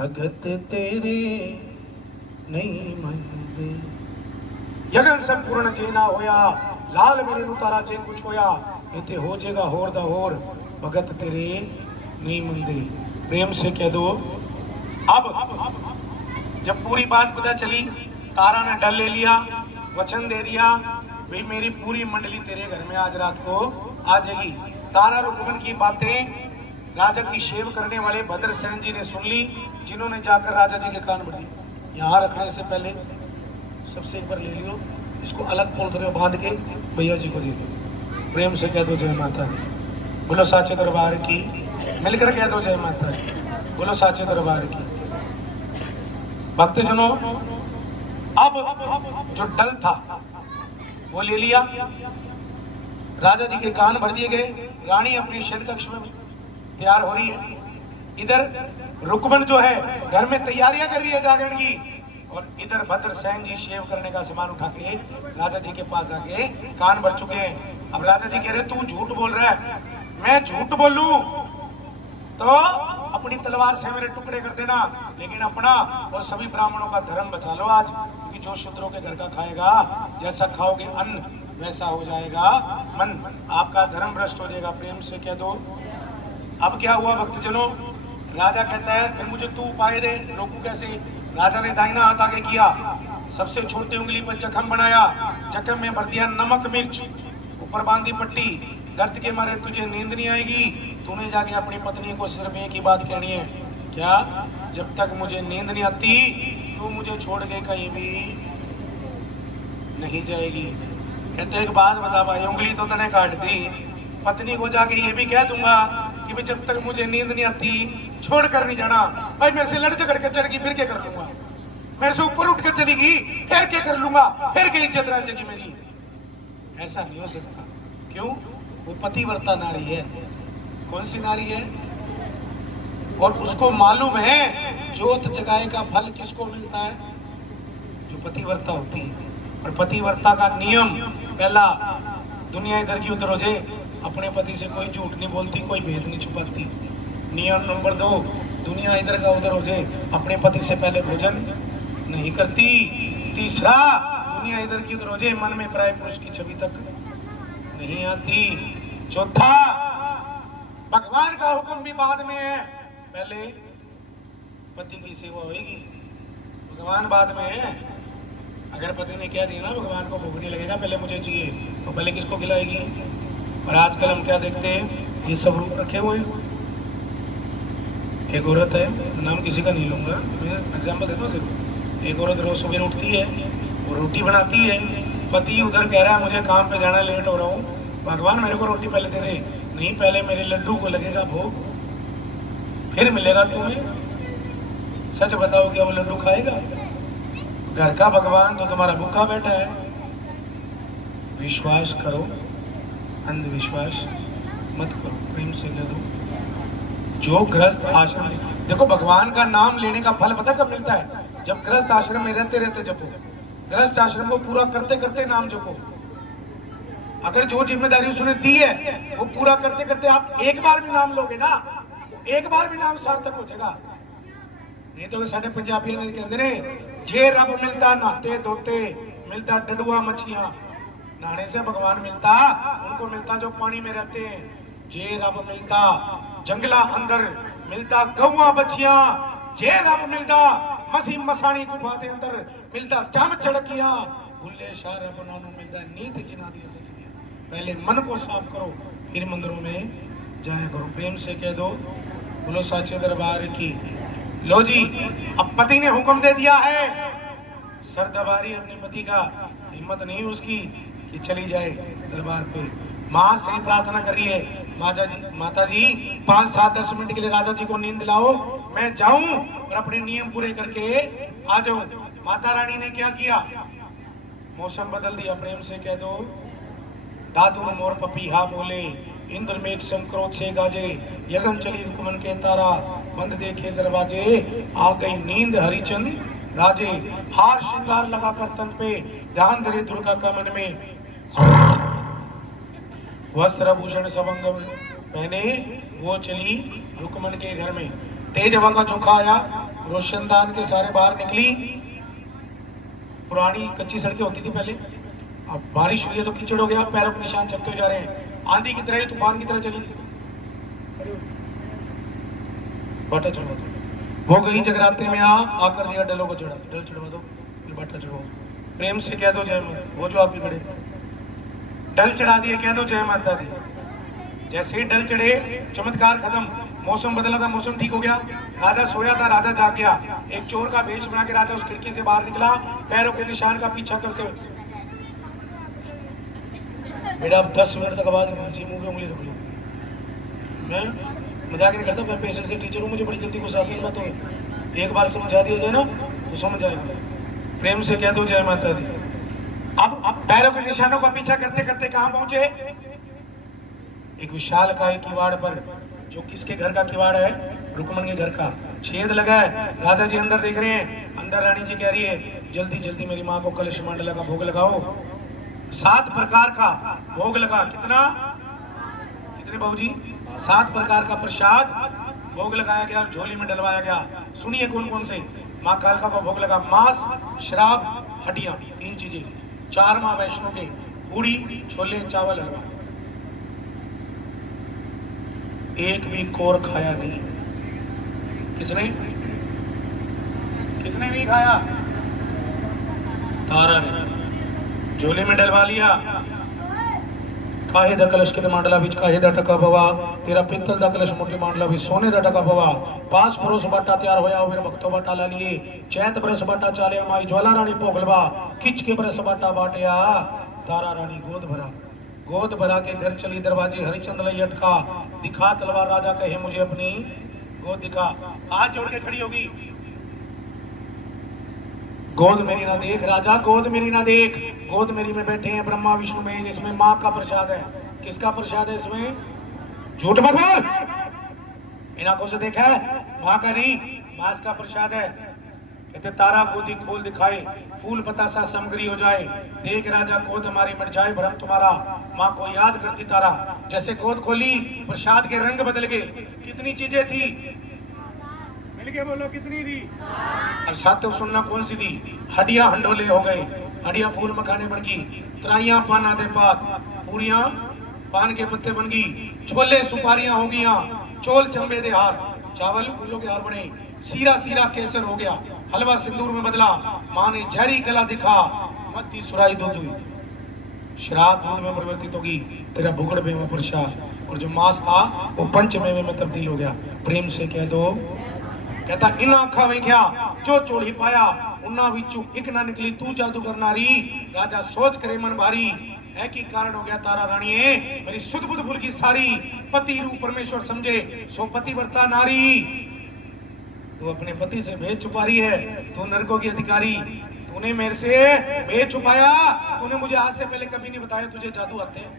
भगत तेरे नहीं मंदे। यगन सब पूर्ण जेना होया, लाल मेरे नु तारा जे कुछ होया, इते हो जेगा होर दा होर, भगत तेरे नहीं मंदे। प्रेम से कह दो। अब जब पूरी बात पता चली, तारा ने डल ले लिया, वचन दे दिया, भाई मेरी पूरी मंडली तेरे घर में आज रात को आ जाएगी। तारा रुक्मन की बातें राजा की सेव करने वाले भद्रसेन जी ने सुन ली, जिन्होंने जाकर राजा जी के कान बढ़ी। यहाँ रखने से पहले सबसे एक बार ले लियो, इसको अलग पोल बांध के भैया जी को दे दो। प्रेम से कह दो जय माता दी। बोलो साचे दरबार की। मिलकर कह दो जय माता दी। बोलो साचे दरबार की। भक्तजनों, अब जो डल था वो ले लिया, राजा जी के कान भर दिए गए। रानी अपने शयन कक्ष में तैयार हो रही है। इधर रुक्मन जो है घर में तैयारियां कर रही है जागरण की, और इधर भद्रसेन जी सेव करने का सामान उठा के राजा जी के पास आके कान भर चुके हैं। अब राजा जी कह रहे तू झूठ बोल रहा है, मैं झूठ बोलूं तो अपनी तलवार से मेरे टुकड़े कर देना, लेकिन अपना और सभी ब्राह्मणों का धर्म बचा लो आज, क्योंकि जो शूद्रों के घर का खाएगा, जैसा खाओगे अन्न वैसा हो जाएगा मन, आपका धर्म भ्रष्ट हो जाएगा। प्रेम से कह दो। अब क्या हुआ भक्तजनों, राजा कहता है फिर मुझे तू उपाय दे, रोकू कैसे। राजा ने दाहिना हाथ आगे किया, सबसे छोटी उंगली पर जख्म बनाया, जख्म में भर दिया नमक मिर्च, ऊपर बांधी पट्टी। दर्द के मारे तुझे नींद नहीं आएगी, तूने जाके अपनी पत्नी को सिर्फ एक ही बात कहनी है, क्या, जब तक मुझे नींद नहीं आती तू मुझे छोड़ के कहीं भी नहीं जाएगी। कहते एक बात बता भाई, उंगली तो तने काट दी, पत्नी को जाके ये भी कह दूंगा कि भाई जब तक मुझे नींद नहीं आती छोड़ कर नहीं जाना। भाई मेरे से लड़ झगड़ के चढ़ गई फिर क्या कर लूंगा, मेरे से ऊपर उठ के चलेगी फिर क्या कर लूंगा, फिर क्या इज्जत रह जाएगी मेरी। ऐसा नहीं हो सकता। क्यों? वो पतिव्रता नारी है। कौन सी नारी है? और उसको मालूम है जोत जगाए का फल किसको मिलता है, जो पतिव्रता होती है। और पतिव्रता का नियम पहला, दुनिया इधर की उधर हो जाए, अपने पति से कोई झूठ नहीं बोलती, कोई भेद नहीं छुपाती। नियम नंबर 2, दुनिया इधर का उधर हो जाए, अपने पति से पहले भोजन नहीं करती। तीसरा, दुनिया इधर की उधर हो जाए, मन में पराये पुरुष की छवि तक नहीं आती। चौथा, भगवान का हुक्म भी बाद में है, पहले पति की सेवा होगी, भगवान बाद में है। अगर पति ने कह दिया ना भगवान को भूख नहीं लगेगा, पहले मुझे चाहिए, तो पहले किसको खिलाएगी। और आजकल हम क्या देखते हैं, ये सब रूप रखे हुए हैं। एक औरत है, नाम किसी का नहीं लूंगा, मैं एग्जाम्पल देता हूँ सिर्फ। एक औरत रोज सुबह उठती है, वो रोटी बनाती है, पति उधर कह रहा है मुझे काम पे जाना, लेट हो रहा हूँ, भगवान मेरे को रोटी पहले दे दे। नहीं, पहले मेरे लड्डू को लगेगा भोग, फिर मिलेगा तुम्हें। सच बताओ क्या वो लड्डू खाएगा? घर का भगवान तो तुम्हारा भूखा बैठा है। विश्वास करो, अंधविश्वास मत करो। प्रेम से कह दो। जो गृहस्थ आश्रम, देखो भगवान का नाम लेने का फल पता कब मिलता है? जब गृहस्थ आश्रम में रहते रहते जपो, गृहस्थ आश्रम को पूरा करते करते नाम जपो। अगर जो जिम्मेदारी उसने दी है वो पूरा करते करते आप एक बार भी नाम लोगे ना, एक बार भी नाम सार्थक हो जाएगा। नहीं तो साढ़े पंजाबी ने कहते ने, जे रब मिलता नहाते धोते, मिलता डडुआ मछियां। नहाने से भगवान मिलता, उनको मिलता जो पानी में रहते हैं। जे रब मिलता जंगला अंदर, मिलता गौआ बछिया। जे रब मिलता मसी मसानी गुफा दे अंदर, मिलता जम चढ़किया। भुल्ले शाह रब नानू मिलता नीत जिना दी सचदिया। पहले मन को साफ करो, फिर मंदिरों में जाया करो। प्रेम से कह दो, बोलो साचे दरबार की। लो जी, अब पति ने हुक्म दे दिया है, सर दबा रही अपने पति का, हिम्मत नहीं उसकी कि चली जाए दरबार पे। माँ से ही प्रार्थना कर रही है, माता जी 5, 7, 10 मिनट के लिए राजा जी को नींद दिलाओ, मैं जाऊं और अपने नियम पूरे करके आ जाऊं। माता रानी ने क्या किया? मौसम बदल दिया। प्रेम से कह दो, दादू मोर पपीहा बोले, इंद्र मेघ संक्रोध से गाजे, यगन चली रुकमन के तारा, बंद देखे दरवाजे, आ गई नींद हरिचंद राजे। हार श्रृंगार लगा कर तन पे, ध्यान धरे दुर्गा का मन में, वस्त्र भूषण सबंग पहने वो चली रुकमन के घर में। तेज हवा का झोंका आया, रोशनदान के सारे बाहर निकली। पुरानी कच्ची सड़कें होती थी पहले, अब बारिश हुई है तो कीचड़ हो गया, पैरों के निशान चलते जा रहे हैं। आंधी की तरह, तूफान की तरह चली। बाटा चढ़वा दो। वो गई जगराते में आकर दिया डलों को चढ़ा, डल चढ़वा दो, बाटा चढ़वाओ। प्रेम से कह दो जय माता। वो जो आप ही खड़े, डल चढ़ा दिए, कह दो जय माता दी। जैसे ही डल चढ़े, चमत्कार खत्म। मौसम बदला था, मौसम ठीक हो गया। राजा सोया था, राजा जाग गया। एक चोर का भेष बना के राजा उस खिड़की से बाहर निकला, पैरों के निशान का पीछा करते हुए। बेटा अब 10 मिनट तक आवाज नहीं, मुंह पे उंगली रख लो। मैं मजाक नहीं करता, मैं पेशे से टीचर हूँ, मुझे बड़ी जल्दी गुस्सा आती है। मैं तो एक बार समझा दिया जाए ना तो समझ जाएगा। प्रेम से कह दो जय माता दी। अब पैरों के निशानों का पीछा करते करते कहां पहुंचे? एक विशाल काय किवाड़ पर, जो किसके घर का किवाड़ है? रुक्मण के घर का। छेद लगा है, राजा जी अंदर देख रहे हैं। अंदर रानी जी कह रही है जल्दी जल्दी मेरी माँ को कलश मंडला का भोग लगाओ। 7 प्रकार का भोग लगा। कितने बाबूजी? 7 प्रकार का प्रसाद भोग लगाया गया, झोली में डलवाया गया। सुनिए कौन कौन से। माँ कालका को भोग लगा मांस, शराब, हड्डियां, 3 चीजें। 4 माँ वैष्णो के, पूड़ी, छोले, चावल, हलवा। एक भी कोर खाया नहीं। किसने नहीं खाया? तारा ने झोले में डलवा लिया। काहे दा कलश के मांडला बीच काहे दा टका पवा, तेरा पित्तल दा कलश मोटे मांडला बीच सोने दा टका पवा। 5 परोस बाटा तैयार होया, मेरे भक्तों बाटा ला लिए। चैत बरस बाटा चाले माई ज्वाला रानी भोगलवा, खिंच के बरस बाटा बाटिया। तारा रानी गोद भरा के घर चली, दरवाजे हरिचंद लई अटका। दिखा तलवार, राजा कहे मुझे अपनी गोद दिखा। हाथ जोड़ के खड़ी होगी। गोद मेरी ना देख राजा, गोद मेरी ना देख। गोद मेरी में बैठे हैं ब्रह्मा विष्णु में, जिसमें माँ का प्रसाद है। किसका प्रसाद है इसमें? झूठ मत बोल। इन आंखों से देखा है? माँ का नहीं, मांस का प्रसाद है। कहते तारा गोदी खोल दिखाए, फूल बतासा सामग्री हो जाए। देख राजा गोद हमारी मिट जाए भरम तुम्हारा। माँ को याद करती तारा, जैसे गोद खोली प्रसाद के रंग बदल गए। कितनी चीजें थी? मिलके बोलो कितनी थी? अब सातों सुनना कौन सी थी? हड्डियां हंडोले हो गए, हड्डियां फूल मखाने बन गई। त्राइयां पान आधे पात, पूरियां पान के पत्ते बन गई। छोले सुपारियां हो गई, चोल चंबे दे हार, चावल फूलों के हार बने। सीरा सीरा केसर हो गया, हलवा सिंदूर में बदला। माँ ने जहरी गला दिखा, मद्दी सुराई दूध हुई। शराब दूध में परिवर्तित होगी, तेरा भुगड़ में प्रसाद। और जो मांस था वो पंचमेवे में तब्दील हो गया। प्रेम से कह दो। कहता इन आंखा वेख्या जो चोली पाया, उन्ना विचू एक ना निकली तू जादूगर नारी। राजा सोच करे मन भारी, है की कारण हो गया तारा रानी मेरी सुध बुध भूल की सारी। पति रूप परमेश्वर समझे सो पतिव्रता नारी। तू अपने पति से भेद छुपा रही है, तू नरकों की अधिकारी। तूने मेरे से भेद छुपाया, तूने मुझे आज से पहले कभी नहीं बताया तुझे जादू आते हैं।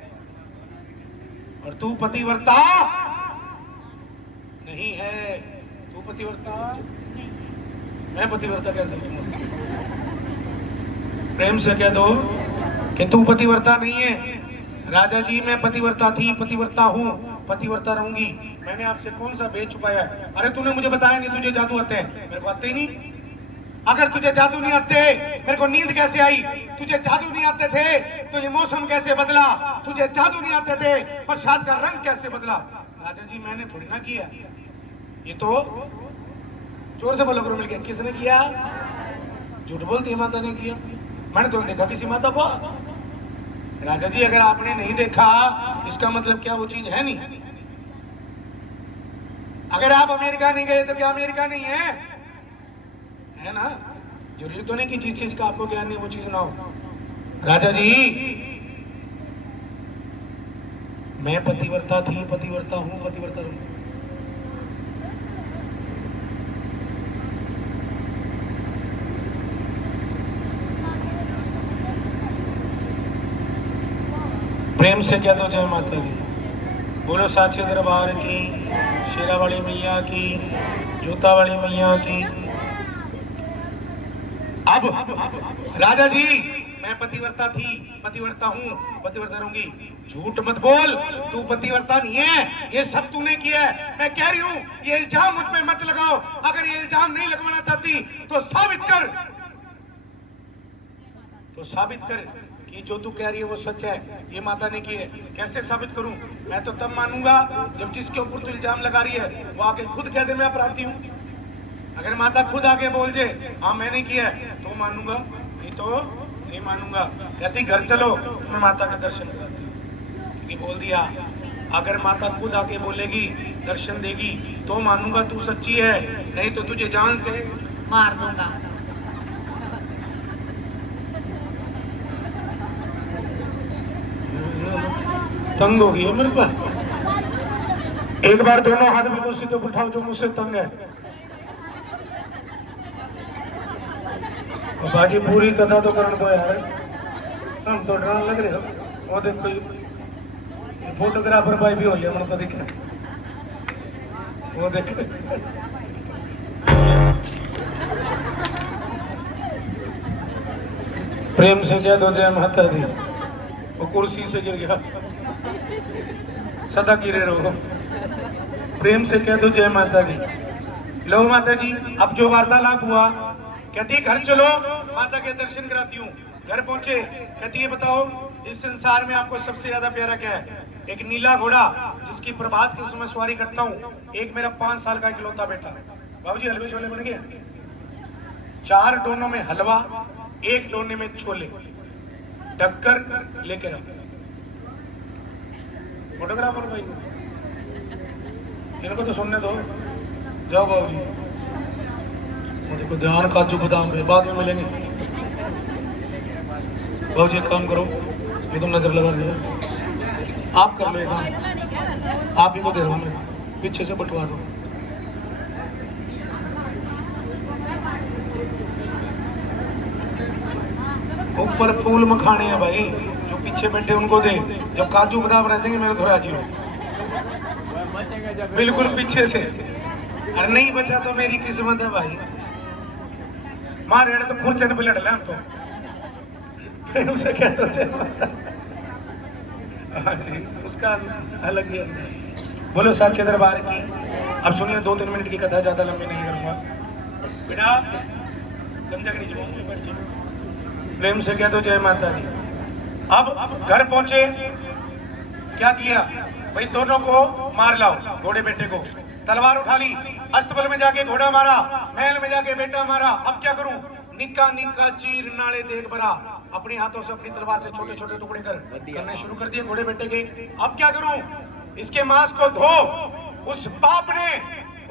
और तू पतिव्रता नहीं है, तू पतिव्रता। मैं पतिव्रता कैसे हूं? प्रेम से कह दो कि तू पतिव्रता नहीं है। राजा जी मैं पतिव्रता थी, पतिव्रता हूँ, पतिव्रता रहूंगी। मैंने आपसे कौन सा भेद छुपाया? अरे तूने मुझे बताया नहीं तुझे जादू आते हैं। मेरे को आते ही नहीं। अगर तुझे जादू नहीं आते मेरे को नींद कैसे आई? तुझे जादू नहीं आते थे तो ये मौसम कैसे बदला? तुझे जादू नहीं आते थे प्रसाद का रंग कैसे बदला? राजा जी मैंने थोड़ी ना किया, ये तो जोर से बोलो करो मिलके, किसने किया? झूठ बोलती है माता ने किया। मैंने तो देखा किसी माता को। राजा जी अगर आपने नहीं देखा इसका मतलब क्या वो चीज है नहीं? अगर आप अमेरिका नहीं गए तो क्या अमेरिका नहीं है ना? जरूरी तो नहीं कि जिस चीज का आपको ज्ञान नहीं वो चीज ना हो। राजा जी मैं पतिव्रता थी, पतिव्रता हूं, पतिव्रता रहूं। प्रेम से कह दो जय माता दी। बोलो साचे दरबार की, शेरा वाली मैया की, जूता वाली मैया की। अब राजा जी मैं पतिव्रता थी, पतिव्रता हूँ, पतिव्रता रहूंगी। झूठ मत बोल, तू पतिव्रता नहीं है, ये सब तूने किया है। मैं कह रही हूँ ये इल्जाम मुझ पे मत लगाओ। अगर ये इल्जाम नहीं लगवाना चाहती तो साबित कर कि जो तू कह रही है वो सच है, ये माता ने की है। कैसे साबित करूं? मैं तो तब मानूंगा जब जिसके ऊपर तू इल्जाम लगा रही है वो आके खुद कह दे मैं अपराधी हूं। अगर माता खुद आके बोल जाए हाँ मैंने किया है तो मानूंगा, नहीं तो नहीं मानूंगा। कहती घर चलो, मैं माता के दर्शन कराती। बोल दिया अगर माता खुद आके बोलेगी, दर्शन देगी तो मानूंगा तू सच्ची है, नहीं तो तुझे जान से मार दूंगा। तंग हो गई है मेरे पास। एक बार दोनों हाथ बिल्कुल सीधे उठाओ जो मुझसे तंग है। और बाकी पूरी कथा तो करने दो यार, तुम तो डरने लग रहे हो। वो देखो फोटोग्राफर भाई भी हो लिया मैंने तो देखा। वो देखो प्रेम से कह दो जय माता दी। वो कुर्सी से गिर गया, सदा गिरे रहो। प्रेम से कह दो जय माता दी। लो माता जी, अब जो वार्तालाप हुआ, कहती घर चलो माता के दर्शन कराती हूँ। घर पहुंचे, कहती है बताओ इस संसार में आपको सबसे ज्यादा प्यारा क्या है? एक नीला घोड़ा जिसकी प्रभात के समय सवारी करता हूँ, एक मेरा 5 साल का इकलौता बेटा। बाबूजी हलवे छोले बन गए, 4 डोनों में हलवा, 1 डोने में छोले, ढककर लेके रहो। फोटोग्राफर भाई इनको तो सुनने दो, जाओ बाबूजी। वो देखो ध्यान काजू बादाम पे बाद में मिलेंगे। बाबूजी एक काम करो, ये तो नजर लगा लिया, आप कर लो ये काम, आप ही को दे रहा हूँ मैं, पीछे से बटवा दो। ऊपर फूल मखाने हैं भाई, जो पीछे बैठे उनको दे। जब काजू बादाम रह जाएंगे मेरे थोड़ा जी बिल्कुल पीछे से। अरे नहीं बचा तो मेरी किस्मत है भाई, मारे तो खुर्चन पे लड़ ले हम तो। उसे कहते हो हाँ जी, उसका अलग ही अंदर। बोलो साक्षी दरबार की। अब सुनिए 2-3 मिनट की कथा, ज्यादा लंबी नहीं करूंगा। बेटा गंजा के नीचे प्रेम से कह दो जय माता दी। अब घर पहुंचे, क्या किया भाई? दोनों को मार लाओ, घोड़े बेटे को। तलवार उठा ली, अस्तबल में जाके घोड़ा मारा, महल में जाके बेटा मारा। अब क्या करूं? निक्का निक्का चीर नाले देख भरा। अपने हाथों से अपनी तलवार से छोटे छोटे टुकड़े करने शुरू कर दिए घोड़े बेटे के। अब क्या करूं? इसके मांस को धो। उस बाप ने,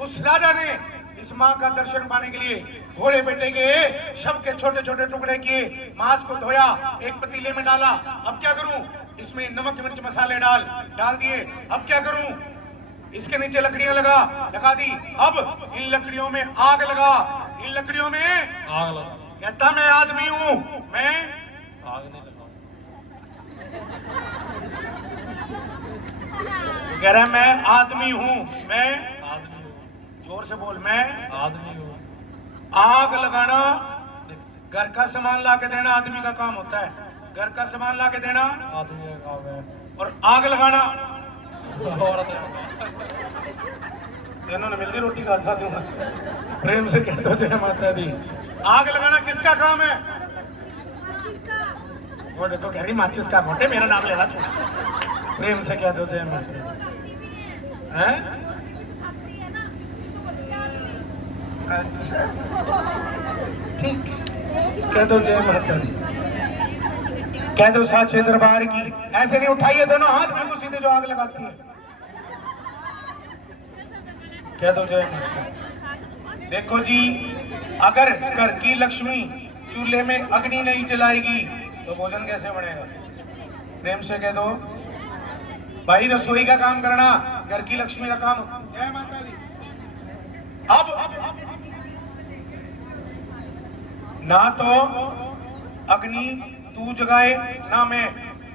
उस राजा ने इस मां का दर्शन पाने के लिए घोड़े बेटे के शव के छोटे छोटे टुकड़े किए, मांस को धोया, एक पतीले में डाला। अब क्या करूं? इसमें नमक मिर्च मसाले डाल दिए। अब क्या करूं? इसके नीचे लकड़ियां लगा दी। अब इन लकड़ियों में आग लगा, इन लकड़ियों में आग लगा। कहता मैं आदमी हूं, मैं आग नहीं लगा। कह रहा मैं आदमी हूं, मैं आदमी हूं। जोर से बोल, मैं आदमी हूं। आग लगाना घर का सामान ला के देना आदमी का काम होता है। घर का सामान ला के देना आदमी का काम है, और आग लगाना दोनों ने मिलकर रोटी खा दूंगा। प्रेम से कहते हो जय माता दी। आग लगाना किसका काम है? वो देखो कह रही माचिस का मोटे, मेरा नाम लेना तू। प्रेम से कह दो जय माता दी। अच्छा ठीक, कह दो जय माता दी। कह दो साचे दरबार की। ऐसे नहीं, उठाइए दोनों हाथ बिल्कुल सीधे जो आग लगाती है। कह दो जय माता। देखो जी, अगर घर की लक्ष्मी चूल्हे में अग्नि नहीं जलाएगी तो भोजन कैसे बनेगा? प्रेम से कह दो भाई, रसोई का काम करना घर की लक्ष्मी का काम। जय माता दी। अब ना तो अग्नि तू जगाए ना मैं,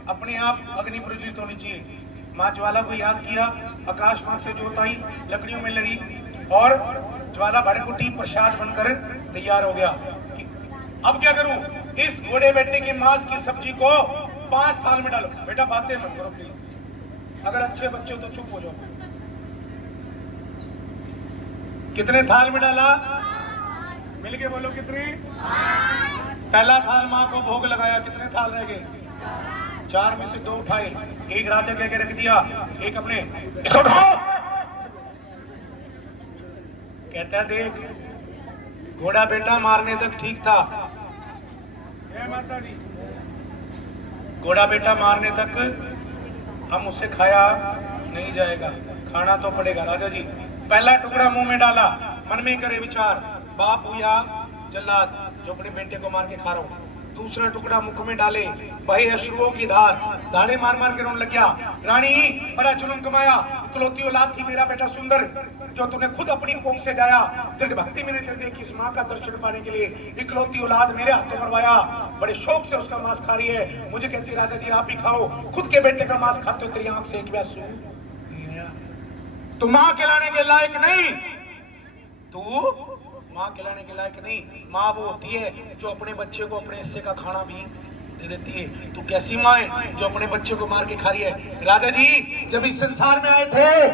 अपने आप अग्नि प्रज्वलित होनी चाहिए। माँ ज्वाला को याद किया, आकाश मार्ग से जोत आई, लकड़ियों में लड़ी और ज्वाला भड़क उठी, प्रसाद बनकर तैयार हो गया। अब क्या करूं? इस घोड़े बेटे की मांस की सब्जी को 5 थाल में डालो। बेटा बातें मत करो प्लीज, अगर अच्छे बच्चे हो तो चुप हो जाओ। कितने थाल में डाला? मिलके बोलो कितने? पहला थाल माँ को भोग लगाया, कितने थाल रह गए? 4 में से 2 उठाए, एक राजा कह के रख दिया, एक अपने इसको उठाओ। कहता है देख घोड़ा बेटा मारने तक ठीक था, माता दी घोड़ा बेटा मारने तक हम उससे खाया नहीं जाएगा, खाना तो पड़ेगा। राजा जी पहला टुकड़ा मुंह में डाला, मन में करे विचार, बाप हुआ जल्लाद जो अपने बेटे को मार के खा रहा हूं। दूसरा टुकड़ा मुख में डाले, भाई अश्रुओं की धार, दाढ़े मार मार के रोने लग गया। रानी बड़ा जुल्म कमाया, इकलौती औलाद थी मेरा बेटा सुंदर, जो तूने खुद अपनी कोख से गाया। दृढ़ भक्ति मैंने तेरे देखी, इस माँ का दर्शन पाने के लिए इकलौती औलाद मेरे हाथों मरवाया, बड़े शौक से उसका मांस खा रही है। मुझे कहती राजा जी आप ही खाओ, खुद के बेटे का मांस खाते हो, तेरी आंख से एक भी आंसू नहीं आया। तू माँ खिलाने के लायक नहीं, तू माँ खिलाने के लायक नहीं। माँ वो होती है जो अपने बच्चे को अपने हिस्से का खाना भी दे देती है। तू कैसी माँ है जो अपने बच्चे को मार के खा रही है? राजा जी जब इस संसार में आए थे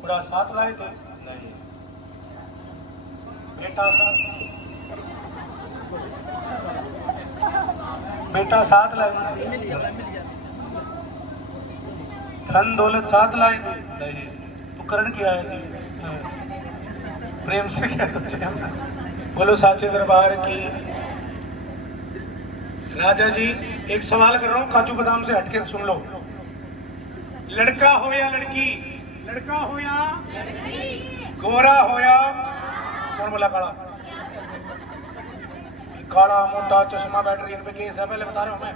घोड़ा साथ लाए थे? नहीं। बेटा साथ लाए, धन दौलत साथ लाए नहीं। तू करण किया है प्रेम से क्या तो बोलो साचे दरबार की। राजा जी एक सवाल कर रहा हूं, काजू बादाम से हटके सुन लो। लड़का हो या लड़की, लड़का हो या गोरा हो या कौन बोला काला? काला मोटा चश्मा बैटरी इन पे केस है, पहले बता रहा हूं मैं,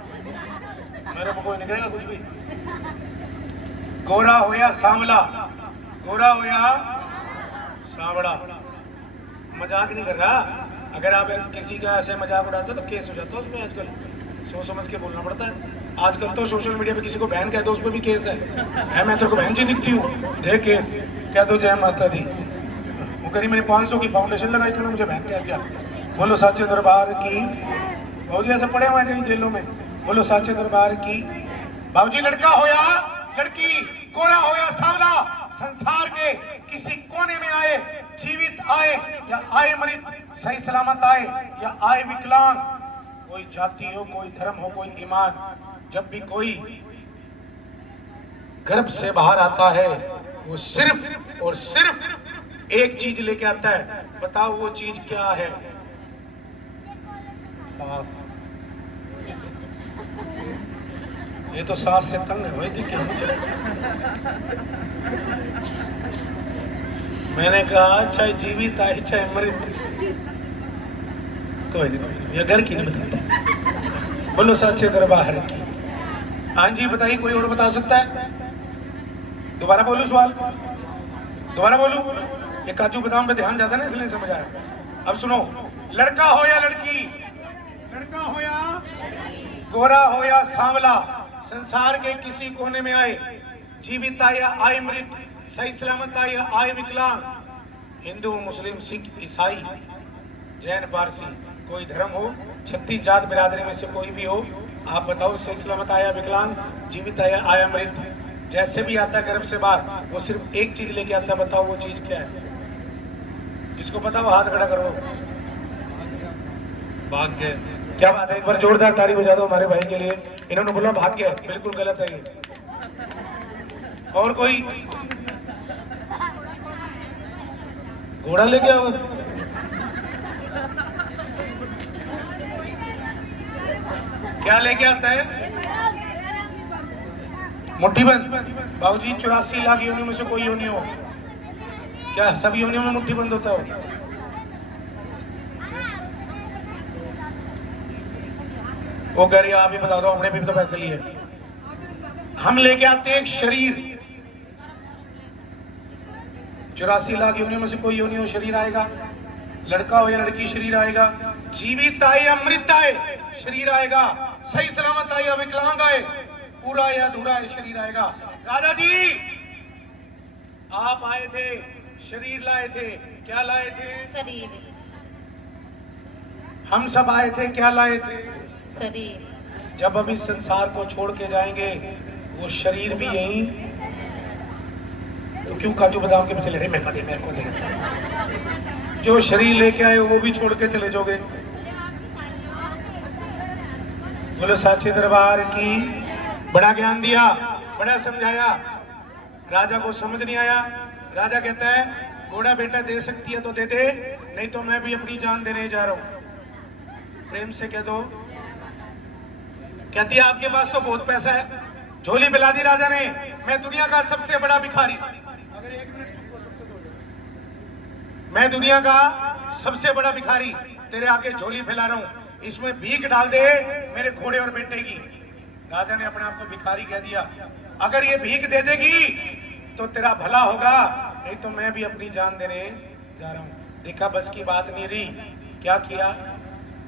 मेरे को कोई निकलेगा कुछ भी। गोरा हो या सांवला, गोरा हो या सांवला, मजाक नहीं कर रहा। अगर आप किसी का ऐसे मजाक उड़ाते हो तो केस हो जाता है उसमें। आजकल सोच समझ के बोलना पड़ता है। आजकल तो सोशल मीडिया पे किसी को बहन कह दो उस पर भी केस है। मैं तेरे को बहन जी दिखती हूँ, देख केस, कह दो जय माता दी। वो करी मैंने 500 की फाउंडेशन लगाई थी, मुझे बहन कह दिया। बोलो साचे दरबार की। भाजी ऐसे पड़े हुए हैं कहीं जेलों में, बोलो साचे दरबार की। भाजी लड़का हो या लड़की, गोरा हो या सांवला, संसार के किसी कोने में आए, जीवित आए या आए मृत, सही सलामत आए या आए विकलांग, कोई जाति हो, कोई धर्म हो, कोई ईमान, जब भी कोई गर्भ से बाहर आता है वो सिर्फ और सिर्फ एक चीज लेके आता है। बताओ वो चीज क्या है? सांस। ये तो सांस से तंग है भाई, देखिए मुझे। मैंने कहा चाहे जीवित आए चाहे मृत, कोई नहीं, ये घर की नहीं बताता। बोलो सच्चे दरबार की। हाँ जी बताइए, कोई और बता सकता है? दोबारा बोलूं सवाल, दोबारा बोलूं? ये काजू बादाम पे ध्यान ज्यादा ना इसलिए समझ आया। अब सुनो, लड़का हो या लड़की, लड़का हो या गोरा हो या सांवला, संसार के किसी कोने में आए, जीवित आए या आए मृत, सही सलामत आए या आए विकलांग, हिंदू मुस्लिम सिख ईसाई जैन पारसी, कोई धर्म हो, 36 जात बिरादरी में से कोई भी हो, आप बताओ सही सलामत आया विकलांग, जीवित आया आया मृत, जैसे भी आता है गर्भ से बाहर, वो सिर्फ एक चीज लेके आता है। बताओ वो चीज क्या है? जिसको पता वो हाथ खड़ा करो। भाग्य। क्या बात है, एक बार जोरदार ताली बजा दो हमारे भाई के लिए। इन्होंने बोला भाग्य, बिल्कुल गलत है ये। और कोई घोड़ा ले गया? क्या लेके आता है? मुट्ठी बंद। बाबूजी 84 लाख योनियों में से कोई योनि हो क्या? सब योनियों में मुट्ठी बंद होता हो? वो कह रही है आप ही बता दो, हमने भी तो पैसे लिए। हम लेके आते हैं एक शरीर, 84 लाख योनियों में से कोई योनि हो शरीर आएगा, लड़का हो या लड़की शरीर आएगा, जीवित आए या मृत आए शरीर आएगा, सही सलामत आए या विकलांग आए, पूरा या अधूरा है शरीर आएगा। राजा जी आप आए थे, शरीर लाए थे, क्या लाए थे? शरीर। हम सब आए थे, क्या लाए थे? शरीर। जब हम इस संसार को छोड़ के जाएंगे, वो शरीर भी यहीं, तो क्यों काजू बादाम के पीछे लड़े, मेरे को दे, मेरे को दे। जो शरीर लेके आए वो भी छोड़ के चले जाओगे। बोलो साचे दरबार की। बड़ा ज्ञान दिया, बड़ा समझाया, राजा को समझ नहीं आया। राजा कहता है घोड़ा बेटा दे सकती है तो दे दे, नहीं तो मैं भी अपनी जान देने जा रहा हूं। प्रेम से कह दो। कहती है आपके पास तो बहुत पैसा है। झोली पिला दी राजा ने, मैं दुनिया का सबसे बड़ा भिखारी, मैं दुनिया का सबसे बड़ा भिखारी तेरे आगे झोली फैला रहा हूं, इसमें भीख डाल दे मेरे घोड़े और बेटे की। राजा ने अपने आप को भिखारी कह दिया। अगर ये भीख दे देगी तो तेरा भला होगा, नहीं तो मैं भी अपनी जान देने जा रहा हूं। देखा बस की बात नहीं रही, क्या किया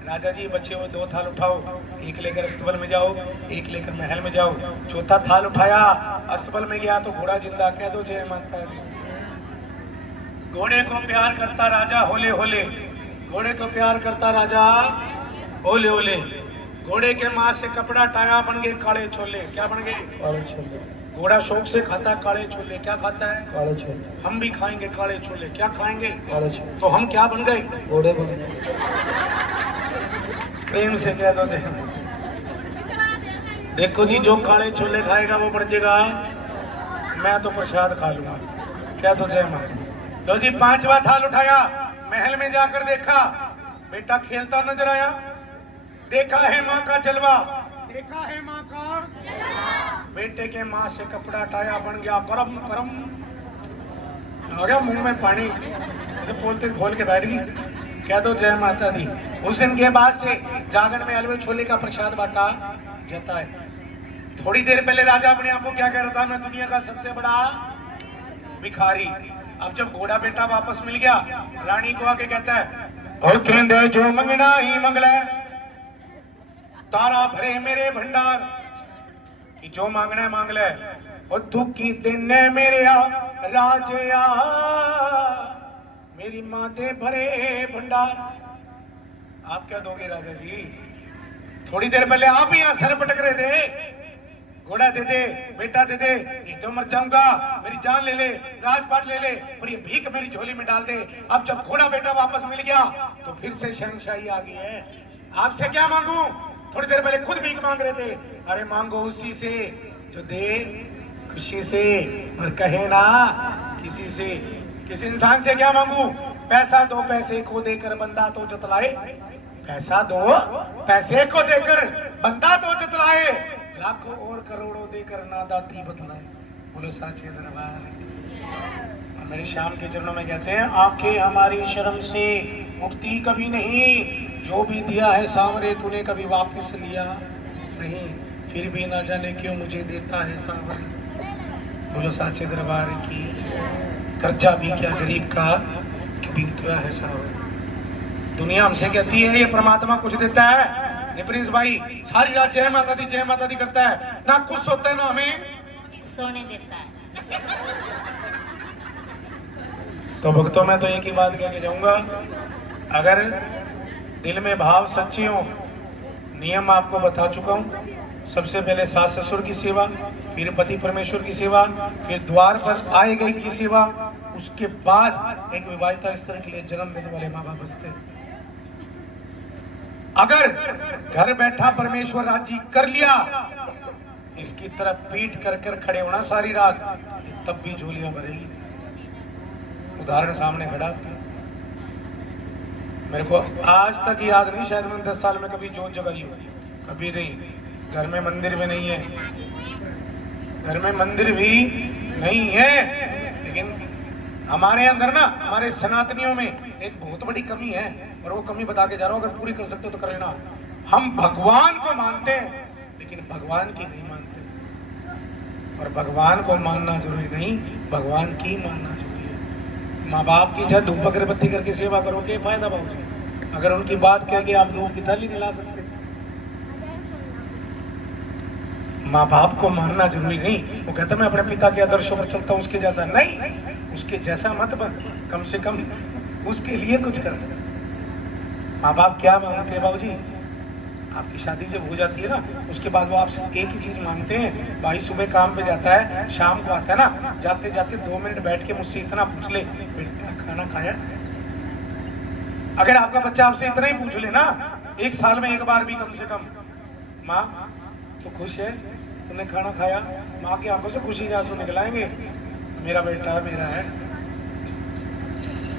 राजा जी? बच्चे वो 2 थाल उठाओ, एक लेकर अस्तबल में जाओ, एक लेकर महल में जाओ। चौथा थाल उठाया, अस्तबल में गया तो घोड़ा जिंदा। कह दो जय माता दी। घोड़े को प्यार करता राजा होले होले, घोड़े को प्यार करता राजा होले होले। घोड़े के मां से कपड़ा टाया, बन गए काले छोले। क्या बन गए? काले छोले। घोड़ा शौक से खाता काले छोले। क्या खाता है? काले छोले। हम भी खाएंगे काले छोले। क्या खाएंगे? काले छोले। तो हम क्या बन गए? घोड़े बन गए। प्रेम से कह दो जय। देखो जी, जो काले छोले खाएगा वो बढ़ जाएगा, मैं तो प्रसाद खा लूंगा। क्या दो जय माता। लो जी, 5वां थाल उठाया, महल में जाकर देखा, बेटा खेलता नजर आया। देखा है माँ का जलवा, देखा है माँ का बेटे के माँ से कपड़ा टाया, बन गया गरम गरम। आ गया मुंह में पानी, तो बोलते खोल के बैठ गई। क्या दो जय माता दी। उस दिन के बाद से जागरण में हलवे छोले का प्रसाद बांटा जाता है। थोड़ी देर पहले राजा अपने आप को क्या कह रहा था? मैं दुनिया का सबसे बड़ा भिखारी। अब जब घोड़ा बेटा वापस मिल गया, रानी को आके कहता है और कहते जो मंगना ही मंगला, तारा भरे मेरे भंडार, कि जो मांगना है मांग ले। और दुखी दिन है मेरे राजया, मेरी माते भरे भंडार। आप क्या दोगे राजा जी? थोड़ी देर पहले आप ही यहां सर पटक रहे थे, घोड़ा दे दे, बेटा दे दे, नहीं तो मर जाऊंगा, मेरी जान ले ले, राजपाट ले ले, पर ये भीख मेरी झोली में डाल दे। अब जब घोड़ा बेटा वापस मिल गया तो फिर से शहंशाही आ गई है। आपसे क्या मांगू? थोड़ी देर पहले खुद भीख मांग रहे थे। अरे मांगो उसी से जो दे खुशी से और कहे ना किसी से। किस इंसान से क्या मांगू? पैसा दो, पैसे को देकर बंदा तो जतलाए। पैसा दो, पैसे को देकर बंदा तो जतलाए, लाखों और करोड़ों देकर नादाती बतलाए। बोलो साचे दरबार। और मेरे श्याम के चरणों में कहते हैं आंखें हमारी शर्म से उठती कभी नहीं, जो भी दिया है सामरे तूने कभी वापस लिया नहीं, फिर भी ना जाने क्यों मुझे देता है सामरे। बोलो साचे दरबार की। कर्जा भी क्या गरीब का कभी उतरा है सामरे। दुनिया हमसे कहती है ये परमात्मा कुछ देता है, प्रिंस भाई सारी रात जय माता दी करता है, ना कुछ सोता है ना हमें सोने देता है। तो भक्तों में तो एक ही बात कह के जाऊंगा, अगर दिल में भाव सच्चे हो, नियम आपको बता चुका हूं। सबसे पहले सास ससुर की सेवा, फिर पति परमेश्वर की सेवा, फिर द्वार पर आए गए की सेवा, उसके बाद एक विवाहिता स्त्री के लिए जन्म देने वाले माँ बाप बसते हैं। अगर घर बैठा परमेश्वर राजी कर लिया, इसकी तरफ पीठ कर कर खड़े होना सारी रात, तब भी झोलियां भरेगी। उदाहरण सामने खड़ा, मेरे को आज तक याद नहीं, शायद मैंने 10 साल में कभी जोत जगाई हो, कभी नहीं। घर में मंदिर भी नहीं है, घर में मंदिर भी नहीं है, लेकिन हमारे अंदर ना, हमारे सनातनियों में एक बहुत बड़ी कमी है, और वो कमी बता के जा रहा हूं। अगर पूरी कर सकते हो तो कर लेना। हम भगवान को मानते हैं लेकिन भगवान की नहीं मानते, और भगवान को मानना जरूरी नहीं, भगवान की मानना जरूरी है। माँ बाप की चाहे धूप अगरबत्ती करके सेवा करोगे फायदा बाबूजी, अगर उनकी बात कह के आप धूप की थाली नहीं ला सकते। माँ बाप को मानना जरूरी नहीं। वो कहता मैं अपने पिता के आदर्शों पर चलता हूँ, उसके जैसा नहीं, उसके जैसा मत बन, कम से कम उसके लिए कुछ कर। माँ बाप क्या मांगते हैं बाबूजी? आपकी शादी जब हो जाती है ना, उसके बाद वो आपसे एक ही चीज मांगते हैं। भाई सुबह काम पे जाता है, शाम को आता है ना, जाते जाते 2 मिनट बैठ के मुझसे इतना पूछ ले, बेटा खाना खाया? अगर आपका बच्चा आपसे इतना ही पूछ ले ना, 1 साल में 1 बार भी कम से कम, माँ तो खुश है, तुमने खाना खाया? माँ की आंखों से खुशी के आंसू निकल आएंगे, मेरा बेटा मेरा है।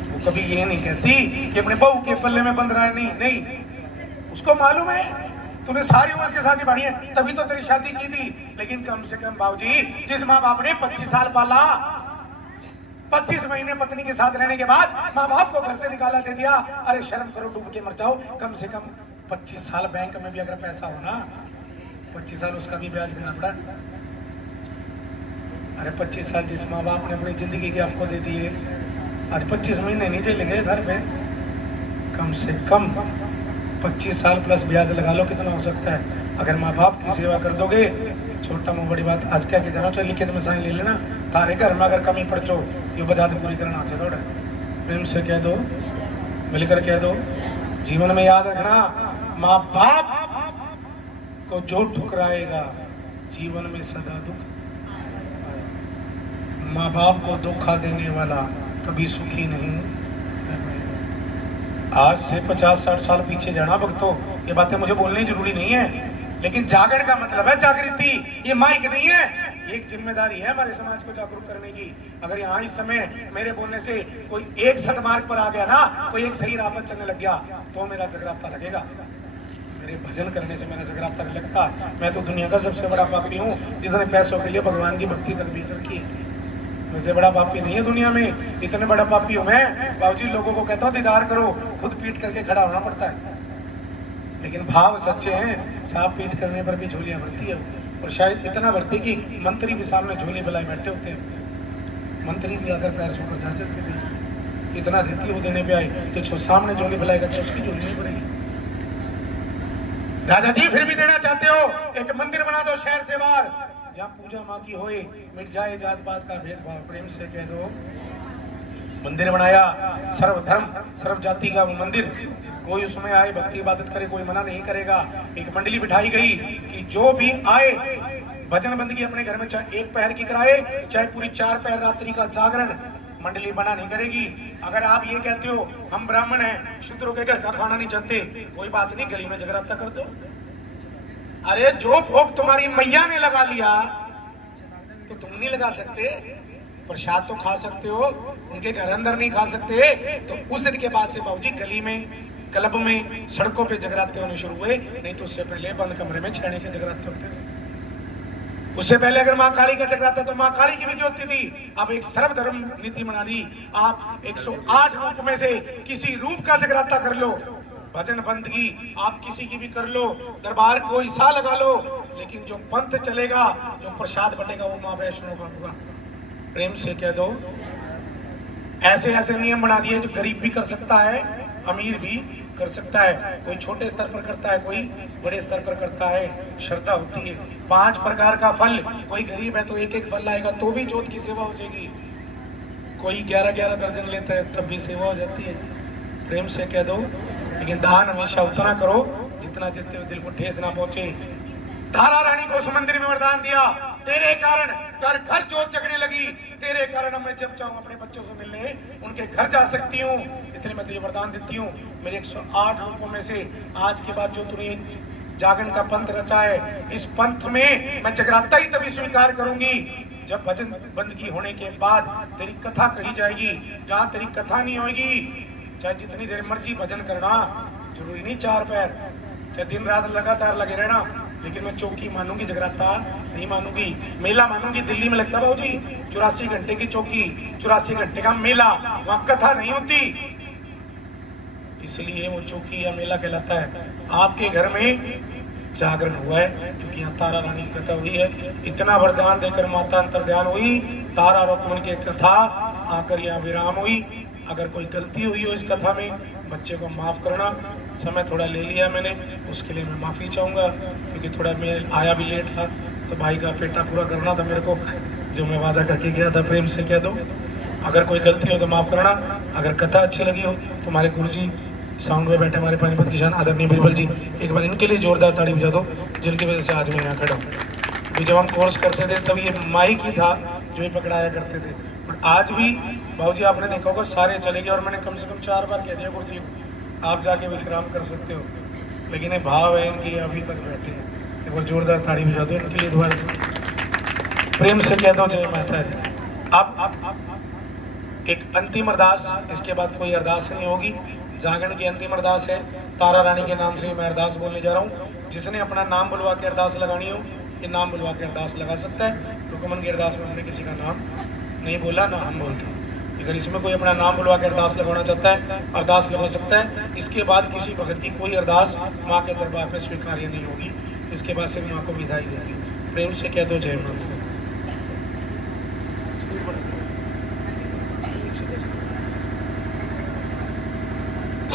वो कभी ये नहीं कहती कि अपने बहू के पल्ले में बंध रहा है, नहीं नहीं, उसको मालूम है तूने सारी उम्र इसके साथ निभानी है, तभी तो तेरी शादी की थी। लेकिन कम से कम बाबूजी, जिस माँ बाप ने 25 साल पाला, 25 महीने पत्नी के साथ रहने के बाद माँ बाप को घर से निकाला दे दिया, अरे शर्म करो, डूब के मर जाओ। कम से कम 25 साल बैंक में भी अगर पैसा हो ना, 25 साल उसका भी ब्याज देना पड़ा। अरे 25 साल जिस माँ बाप ने अपनी जिंदगी के आपको दे दिए, आज 25 महीने नहीं झेलेंगे घर पे, कम से कम 25 साल प्लस ब्याज लगा लो, कितना हो सकता है? अगर माँ बाप की सेवा कर दोगे, छोटा मुँह बड़ी बात, आज क्या कहते हैं, लिखे तुम्हें साइन ले लेना, तारे घर में अगर कमी पड़ चो ये बजाज पूरी करना चाहिए। थोड़ा प्रेम से कह दो, मिलकर कह दो, जीवन में याद रखना, माँ बाप को जो ठुकराएगा जीवन में सदा दुख आएगा। माँ बाप को धोखा देने वाला कभी सुखी नहीं। आज से 50-60 साल पीछे जाना भक्तों, ये बातें मुझे बोलनी जरूरी नहीं है, लेकिन जागरण का मतलब है जागृति, ये माइक नहीं है, एक जिम्मेदारी है हमारे समाज को जागरूक करने की। अगर यहाँ इस समय मेरे बोलने से कोई एक सदमार्ग पर आ गया ना, कोई एक सही राह पर चलने लग गया, तो मेरा जगराता लगेगा। मेरे भजन करने से मेरा जगराता नहीं लगता। मैं तो दुनिया का सबसे बड़ा पापी हूँ जिसने पैसों के लिए भगवान की भक्ति तक बेच रखी है। मुझसे बड़ा पापी नहीं है दुनिया में, इतने बड़ा पापी हूँ मैं बाबूजी, लोगों को कहता हूँ दीदार करो, खुद पीट करके खड़ा होना पड़ता है। लेकिन भाव सच्चे हैं, सांप पीट करने पर भी झोलियां भरती है, और शायद इतना भरती कि मंत्री भी सामने झोली बुलाए बैठे होते हैं। मंत्री भी अगर पैर छूकर जा सकते थे, इतना देती है वो देने पे आई, तो सामने झोली बुलाएगा तो उसकी झोली नहीं पड़ेगी। राजा जी फिर भी देना चाहते हो, एक मंदिर बना दो शहर से बाहर, जहाँ पूजा माँ की होए, मिट जाए जात पात का भेदभाव। प्रेम से कह दो, मंदिर बनाया, सर्व धर्म सर्व जाति का वो मंदिर, कोई उसमें आए भक्ति इबादत करे, कोई मना नहीं करेगा। एक मंडली बिठाई गई कि जो भी आए भजन बंदगी अपने घर में, चाहे 1 पहर की कराए, चाहे पूरी 4 पहर रात्रि का जागरण, मंडली मना नहीं करेगी। अगर आप ये कहते हो हम ब्राह्मण हैं, शूद्रों के घर का खाना नहीं चाहते, कोई बात नहीं, गली में जगराता कर दो। अरे जो भोग तुम्हारी मैया ने लगा लिया तो तुम नहीं लगा सकते? प्रसाद तो खा सकते हो, उनके घर अंदर नहीं खा सकते। तो उस दिन के बाद से बाबूजी गली में, क्लब में, सड़कों पे जगराते होने शुरू हुए, नहीं तो उससे पहले बंद कमरे में छेने के जगराते होते थे। उससे पहले अगर माँ काली का जगराता तो माँ काली की विधि होती थी। अब एक सर्वधर्म नीति बना दी, आप 108 रूप में से किसी रूप का जगराता कर लो, भजन बंदगी आप किसी की भी कर लो, दरबार कोई सा लगा लो, लेकिन जो पंथ चलेगा, जो प्रसाद बटेगा वो माँ वैष्णो का होगा। प्रेम से कह दो, ऐसे ऐसे नियम बना दिए जो गरीब भी कर सकता है, अमीर भी कर सकता है, कोई छोटे स्तर पर करता है, कोई बड़े स्तर पर करता है। श्रद्धा होती है, 5 प्रकार का फल, कोई गरीब है तो 1-1 फल लाएगा तो भी जोत की सेवा हो जाएगी, कोई 11-11 दर्जन लेता है तब भी सेवा हो जाती है। प्रेम से कह दो, लेकिन दान हमेशा उतना करो जितना देते हो दिल को ठेस ना पहुंचे। तारा रानी को उस मंदिर में वरदान दिया, तेरे कारण घर घर जोत जगने लगी, तेरे कारण मैं जब चाहूं अपने बच्चों से मिलने उनके घर जा सकती हूँ, इसलिए मैं तुझे वरदान देती हूँ। मेरे 108 रूपों में से आज के बाद जो तूने जागरण का पंथ रचा है, इस पंथ में मैं जगराता ही तभी स्वीकार करूंगी जब भजन बंदगी होने के बाद तेरी कथा कही जाएगी। जहाँ तेरी कथा नहीं होगी, चाहे जितनी देर मर्जी भजन करना, जरूरी नहीं 4 पैर, चाहे दिन रात लगातार लगे रहना, लेकिन मैं चौकी मानूंगी, जगराता नहीं मानूंगी। मेला मानूंगी, दिल्ली में लगता बाबूजी 84 घंटे की चौकी, 84 घंटे का मेला, वहां कथा नहीं होती, इसलिए वो चौकी या मेला कहलाता है। आपके घर में जागरण हुआ है क्योंकि यहाँ तारा रानी की कथा हुई है। इतना वरदान देकर माता अंतर्ध्यान हुई, तारा रुक्मणी की कथा आकर यहाँ विराम हुई। अगर कोई गलती हुई हो इस कथा में, बच्चे को माफ़ करना, समय थोड़ा ले लिया मैंने, उसके लिए मैं माफ़ी चाहूँगा, क्योंकि थोड़ा मैं आया भी लेट था, तो भाई का पेटा पूरा करना था मेरे को, जो मैं वादा करके गया था। प्रेम से कह दो, अगर कोई गलती हो तो माफ़ करना। अगर कथा अच्छी लगी हो, तुम्हारे गुरुजी साउंड में बैठे हमारे पानीपत किसान आदरणीय बीरबल जी, एक बार इनके लिए जोरदार ताड़ी बजा दो, जिनकी वजह से आज मैं यहाँ खड़ा हूँ। अभी जब हम कोर्स करते थे तब ये माइक ही था जो ये पकड़ाया करते थे, और आज भी भाऊजी आपने देखा होगा सारे चले गए, और मैंने कम से कम 4 बार कह दिया गुरु जी आप जाके विश्राम कर सकते हो, लेकिन ये भाव है इनकी अभी तक बैठे हैं। एक बार जोरदार ताड़ी बजा दो इनके लिए, दोबारा से प्रेम से कह दो जय माता दी। अब एक अंतिम अरदास, इसके बाद कोई अरदास नहीं होगी। जागरण की अंतिम अरदास है, तारा रानी के नाम से मैं अरदास बोलने जा रहा हूँ। जिसने अपना नाम बुलवा के अरदास लगानी हो ये नाम बुलवा के अरदास लगा सकता है। रुकमन की अरदास में हमने किसी का नाम नहीं बोला, ना हम बोलते। अगर इसमें कोई अपना नाम बुलवा के अरदास लगवाना चाहता है अरदास लगा सकता है। इसके बाद किसी भगत की कोई अरदास माँ के दरबार पर स्वीकार्य नहीं होगी। इसके बाद सिर्फ माँ को विदाई देगी। प्रेम से कह दो जय माता।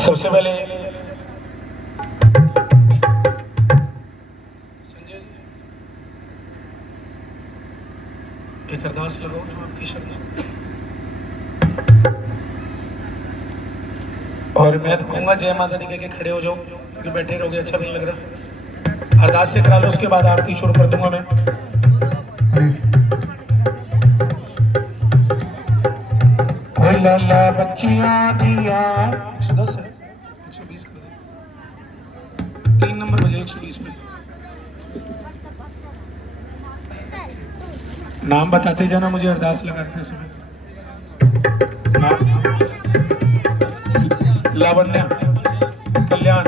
सबसे पहले संजय जी एक अरदास लगाओ जो आपकी शरण, और मैं तो कहूँगा जय माता दी कह के खड़े हो जाओ, क्योंकि बैठे रहोगे अच्छा नहीं लग रहा। अरदास से करा लो, उसके बाद आरती शुरू कर दूंगा मैं। लाला बच्चियां दिया 110 है, 120 कर दो, 3 नंबर बजे 120 पे। नाम बताते जाना मुझे अरदास लगाते समय। लावण्या कल्याण,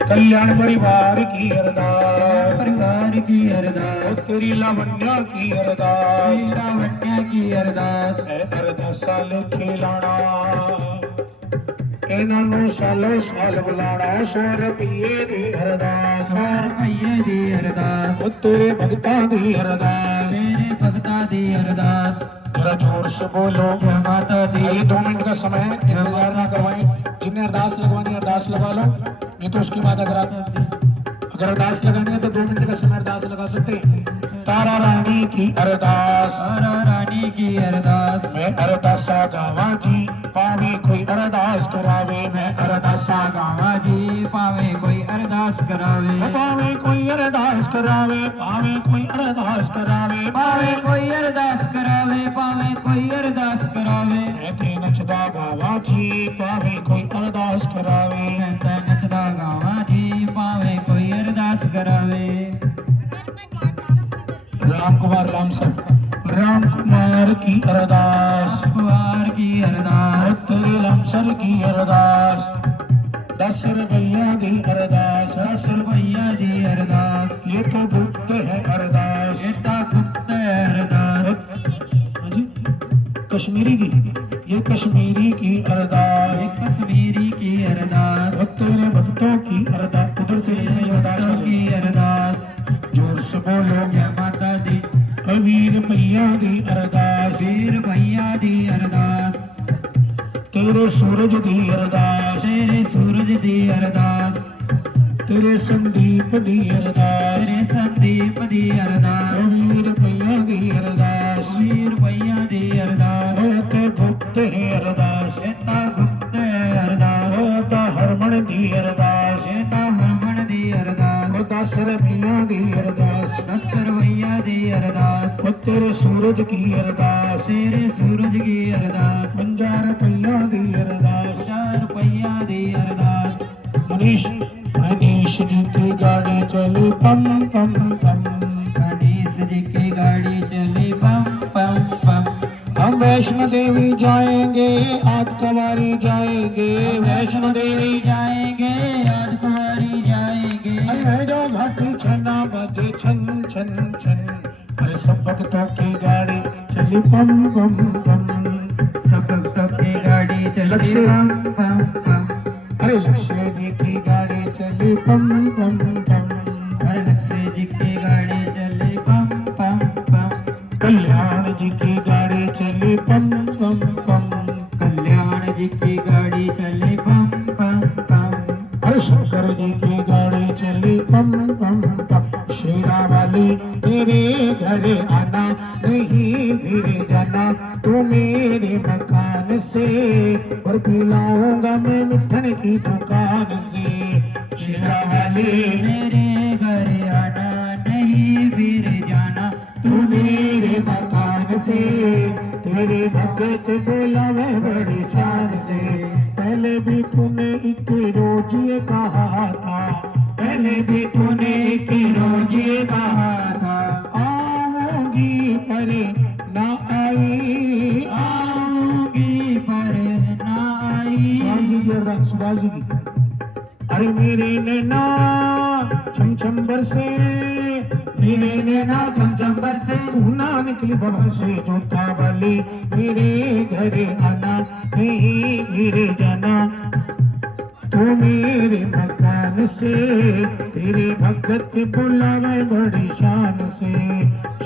कल्याण परिवार की अरदास, परिवार की अरदास, तेरी लावण्या की अरदास, लावण्या की अरदास, अरदासा लिखे लाना इन्हां नूं सालो साल बुलाना। 100 रुपये दी अरदास, 100 रुपये दी अरदास, ओ तेरे भगतां दी अरदास, मेरे भगता दी अरदास। जरा जोर से बोलो जय माता दी। ये 2 मिनट का समय है, इंतजार ना करवाएं। जिन्हें अरदास लगवानी है अरदास लगा लो, नहीं तो उसकी बात अगर अरदास लगानी है तो 2 मिनट का समय अरदास लगा सकते हैं। तारा रानी की अरदास, तारा रानी की अरदास, मैं अरदासा गावा जी पावे कोई अरदास करावे, मैं अरदासा गावा जी पावे कोई अरदास करावे, पावे कोई अरदास करावे, पावे कोई अरदास करावे, पावे कोई अरदास करावे, पावे कोई अरदास करावे। मैं नचदा गावा जी पावे कोई अरदास करावे, मैं नचदा गावा जी पावे कोई अरदास करावे। राम कुमार राम सर, राम कुमार की अरदास, कुमार की अरदास, तेरे राम सर की अरदास, 10 रुपया दी अरदास, 10 रुपया दी अरदास, ये तो गुप्त है अरदास, बेटा गुप्त है अरदास। हाँ जी, कश्मीरी की, ये कश्मीरी की अरदास, ये कश्मीरी की अरदास, तेरे भक्तों की अरदास। उधर से अरदास की अरदास, जोर से बोलो जय माता दी। वीर भैया दी अरदास, वीर भैया दी अरदास, तेरे सूरज दी अरदास, तेरे सूरज दी अरदास, तेरे संदीप दी अरदास, तेरे संदीप दी अरदास, वीर भैया दी अरदास, वीर भैया दी अरदास। ते गुप्त है अरदास, एता गुप्त है अरदास, ता हरमन दी अरदास, एता हरमन दी अरदास, 10 रुपया दी अरदास, 10 रुपया दी अरदास, तेरे सूरज की अरदास, तेरे सूरज की अरदास, 50 रुपया दी अरदास। 4 रुपया दी अरदास। मनीष मनीष जी की गाड़ी चली पम पम पम, गणेश जी की गाड़ी चली पम पम पम। हम वैष्णो देवी जाएंगे आज कवारी जाएंगे, वैष्णो देवी जाएंगे आज कुमारी जाएंगे। अरे जो घाटी छना बजे छन छन छन, अरे सब भक्तों की गाड़ी चली पम पम पम, सब भक्तों की गाड़ी चली पम पम पम। अरे लक्ष्य जी की गाड़ी चली पम पम पम, हर लक्ष्य जी की गाड़ी चली पम पम पम। कल्याण जी की गाड़ी चली पम पम पम, कल्याण जी की गाड़ी चली पम पम पम। अरे शंकर जी की गाड़ी चली पम पम पम, शेरा वाली तेरे मेरे घर आना नहीं फिर जाना तू मेरे मकान से और पिलाऊंगा मैं मिठन की दुकान से शेरा वाली मेरे घर आना नहीं फिर जाना तू मेरे मकान से तेरे भगत बोला मैं बड़ी शान से पहले भी तूने एक रोज ये कहा था पहले भी तूने एक रोज ये कहा था आऊंगी पर ना आई आऊंगी पर ना आई सुभाष जी की अरे मेरे नैना छम छम बरसे मेरे नैना छम छम बरसे तू ना निकली बबर से जोता वाली मेरे घर आना नहीं मेरे जाना तू मेरे मकान से तेरे भगत बुलावे बड़ी शान से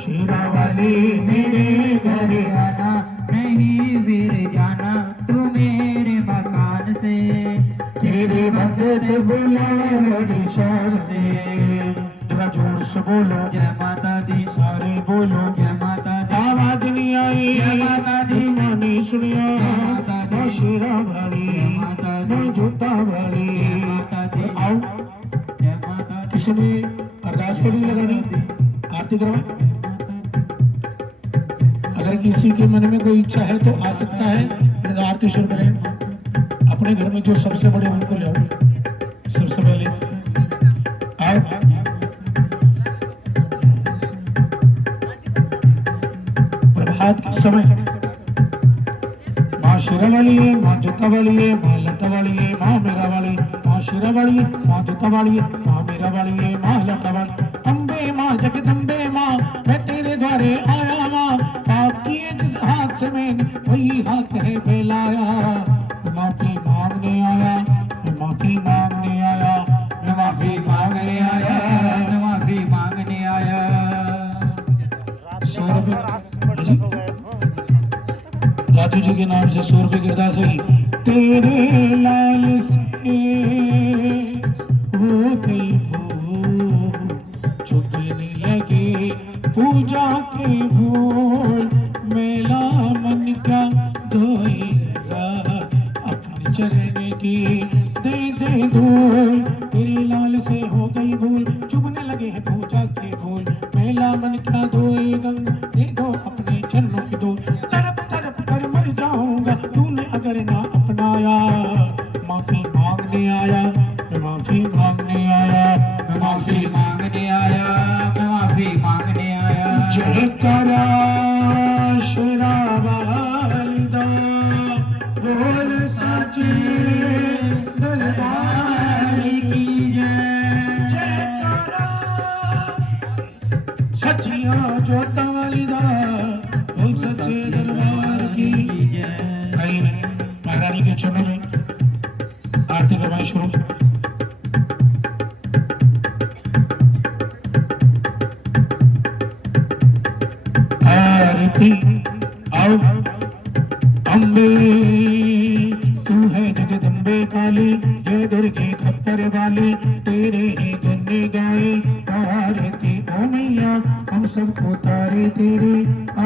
शेरा वाली मेरे घर आना नहीं फिर जाना तू मेरे मकान से तेरे भगत बुलावे बड़ी शान से जरा जोर से बोलो जय माता दी सारे बोलो जय माता दी आवाज नहीं आई जय माता दी मानी सुनिया जय माता दी मैं शेरा वाली जय माता दी मैं जोता वाली जय माता दी आओ जय माता दी किसी ने अरदास के लिए लगानी आरती करवाए अगर किसी के मन में कोई इच्छा है तो आ सकता है नहीं तो आरती शुरू करें अपने घर में जो सबसे बड़े उनको ले आओ सबसे पहले आओ प्रभात के समय माँ शेरा वाली है माँ जोता वाली है माँ लटा वाली है माँ मेरा वाली माँ शेरा वाली है माँ जोता वाली है माँ मेरा वाली है माँ लटा वाली अम्बे माँ जगदम्बे माँ मैं तेरे द्वारे आया माँ पाप किए जिस हाथ से मैंने वही हाथ है फैलाया मैं माफी मांगने आया मैं माफी मांगने आया मैं माफी मांगने आया मैं माफी मांगने आया 100 रुपये राजू जी के नाम से 100 रुपये गिरदा सही तेरे लाल से हो गई भूल चुभने लगे पूजा के भूल मेला मन का धोएगा अपने चरण की दे धूल तेरी लाल से हो गई भूल चुभने लगे हैं पूजा के भूल मेला मन का धोए गंगा दे दो अपने चरणों की धूल तड़प तड़प कर मर जाऊंगा तूने अगर ना अपनाया माफी मांगने आया मैं माफी मांगने आया मैं माफी मांगने आया मैं माफी मांगने आया जय करा शेरा वालिदा बोल सच्चे दरबार की जय जय करा सचिया जोता वालिदा बोल सच्चे दरबार की जय आइए महारानी के चरणों में आरती करवाएं शुरू आरती आओ अम्बे तू है जगदम्बे काली जय दुर्गे खप्पर वाली तेरे ही गुण गाए आरती ओ मैया हम सबको तारे तेरे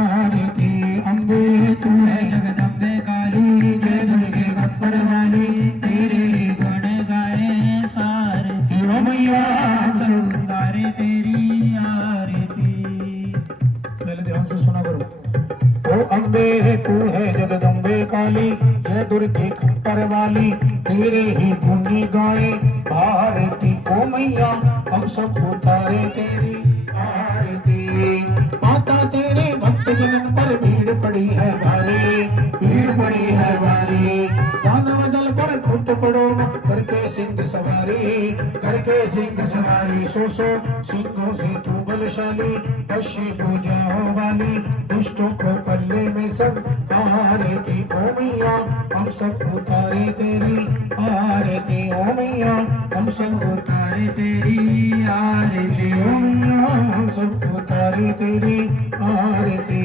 आरती अम्बे तू है जगदम्बे काली जय दुर्गे खप्पर वाली तेरे ही गुण गाए सारे ओ मैया हम सब तारे तेरी आरती पहले ध्यान से सुना करो ओ अम्बे तू है जगदम्बे काली जय दुर्गे खप्पर वाली तेरे ही गुणी गाए भारती ओ मैया हम सब उतारे तेरी आरती माता तेरे भक्त जनन पर भीड़ पड़ी है भारी भीड़ पड़ी है भारी दानव दल पर फुट पड़ो करके सिंह सवारी सो सिंहों से तू बलशाली पश्ची पूजाओं वाली दुष्टों को पल्ले में सब आरती ओ मैया हम सब उतारे तेरी आरती ओ मैया हम सब उतारे तेरी आरती ओ मैया हम सब उतारे तेरी आरती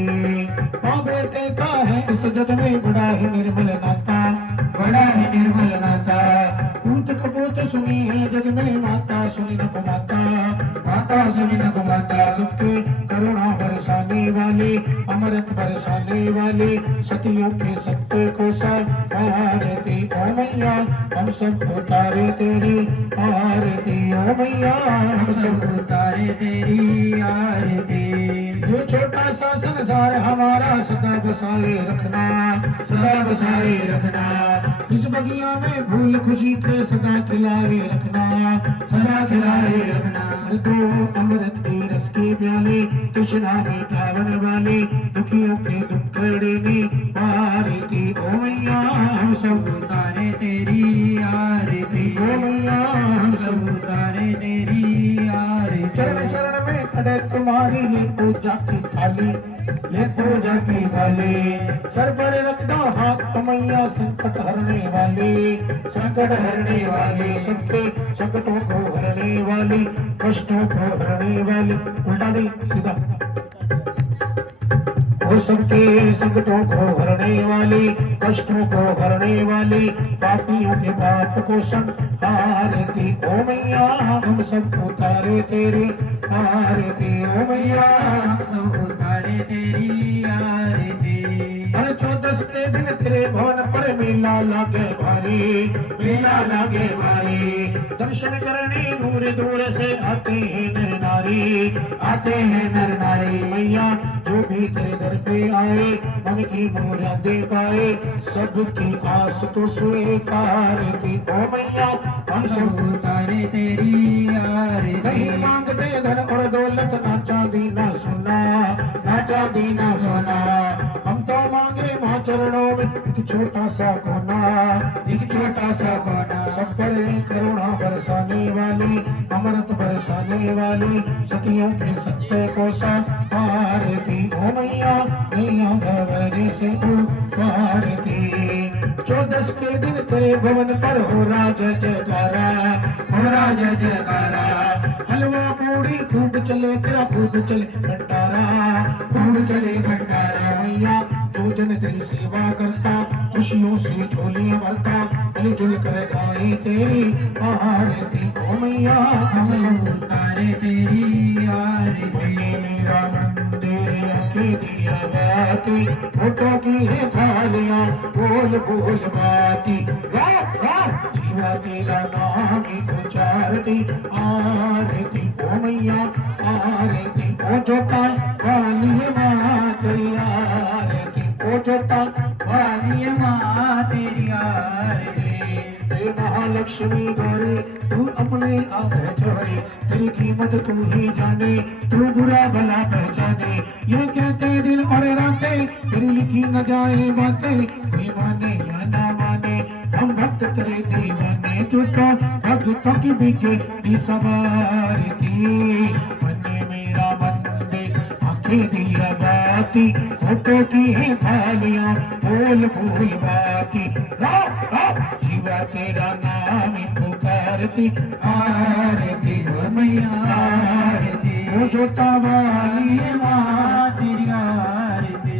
माँ बेटे का है इस जग में बड़ा ही निर्मल नाता बड़ा ही निर्मल नाता पूत कपूत सुनी है जग में माता सुनी न को माता माता सुनी न को माता सबके करो बरसाने वाले, अमृत बरसाने वाले, सतियों के सत्य को आरती ओ मैया, हम सब उतारे तेरी आरती ओ मैया, हम सब उतारे तेरी आरती। ये छोटा सा संसार हमारा सदा बसाए रखना, सदा बसाए रखना, इस बगिया में फूल खुशी के सदा खिलाए रखना, सदा खिलाए रखना। दो अमृत के रस के प्याले, तृष्णा मिटावन वाले, दुखियों के दुख देने आरती ओ मैया, हम सब उतारे तेरी आरती ओ मैया, हम सब सब उतारे तेरी आरती। चरण शरण में खड़े तुम्हारी ले पूजा की थाली, ले पूजा की थाली, सर पर रखना हाथ मैया, संकट हरने वाले, संकट हरने वाले, सबके संकटों को हरने वाली, कष्टों को हरने वाली, उल्टा नहीं सीधा, वो सबके संकटों को हरने वाली, कष्टों को हरने वाली, पापियों के पाप को संहारती ओ मैया, हम सब उतारे तेरी आरती ओ मैया, हम सब उतारे तेरी आरती। अरे 14 के दिन तेरे भवन पर मेला लागे भारी, मेला लागे भारी, दर्शन करने दूर दूर से आते हैं नर नारी, आते हैं नर नारी मैया, जो भी तेरे दर पे आए मन की मुरादें पाए, सबकी आस तो स्वीकारती ओ मैया, हम सब उतारे तेरी आरती। नहीं मांगते धन और दौलत, ना चांदी ना सोना, ना चांदी ना सोना, हम तो मांगे मां चरणों में एक छोटा सा कोना, एक छोटा सा कोना, सब पर करुणा बरसाने वाली, अमृत बरसाने वाली, सतियों के सत्य को आरती ओ मैया, नैया भंवरे से आरती। 14 के दिन तेरे भवन पर हो राज जयकारा, हो राज जयकारा, हलवा पूड़ी खूब चले तेरा, खूब चले भंडारा, खूब चले भंडारा मैया, जो जन तेरी सेवा करता, खुशियों से झोलियां भरता, मिलजुल कर गाए तेरी आरती ओ मैया, हम सब उतारे तेरी आरती। मेरा मंदिर के दिया बाती, फोटो की है थालियां, बोल बोल बाती, वाह वाह, जीवा तेरा नाम ही उचारती आरती ओ मैया, आरती ओ जोता वाली मां तेरी आरती, ओ जोता वाली माँ तेरी आरती। हे महालक्ष्मी गौरी, तू अपने आप छोड़े, तेरी कीमत तू ही जाने, तू बुरा भला पहचाने, ये कहते दिन और रातें, तेरी लिखी न जाए बातें, कोई माने या ना माने, हम भक्त तेरे दीवाने, तू तो भक्तों की बिगड़ी सवारती, बने मेरा मंदिर आंखें दिया बाती, फोटो की है थालियां, बोल बोल बाती, राव राव, जीवा तेरा नाम ही पुकारती आरती ओ मैया, आरती ओ जोता वाली मां तेरी आरती।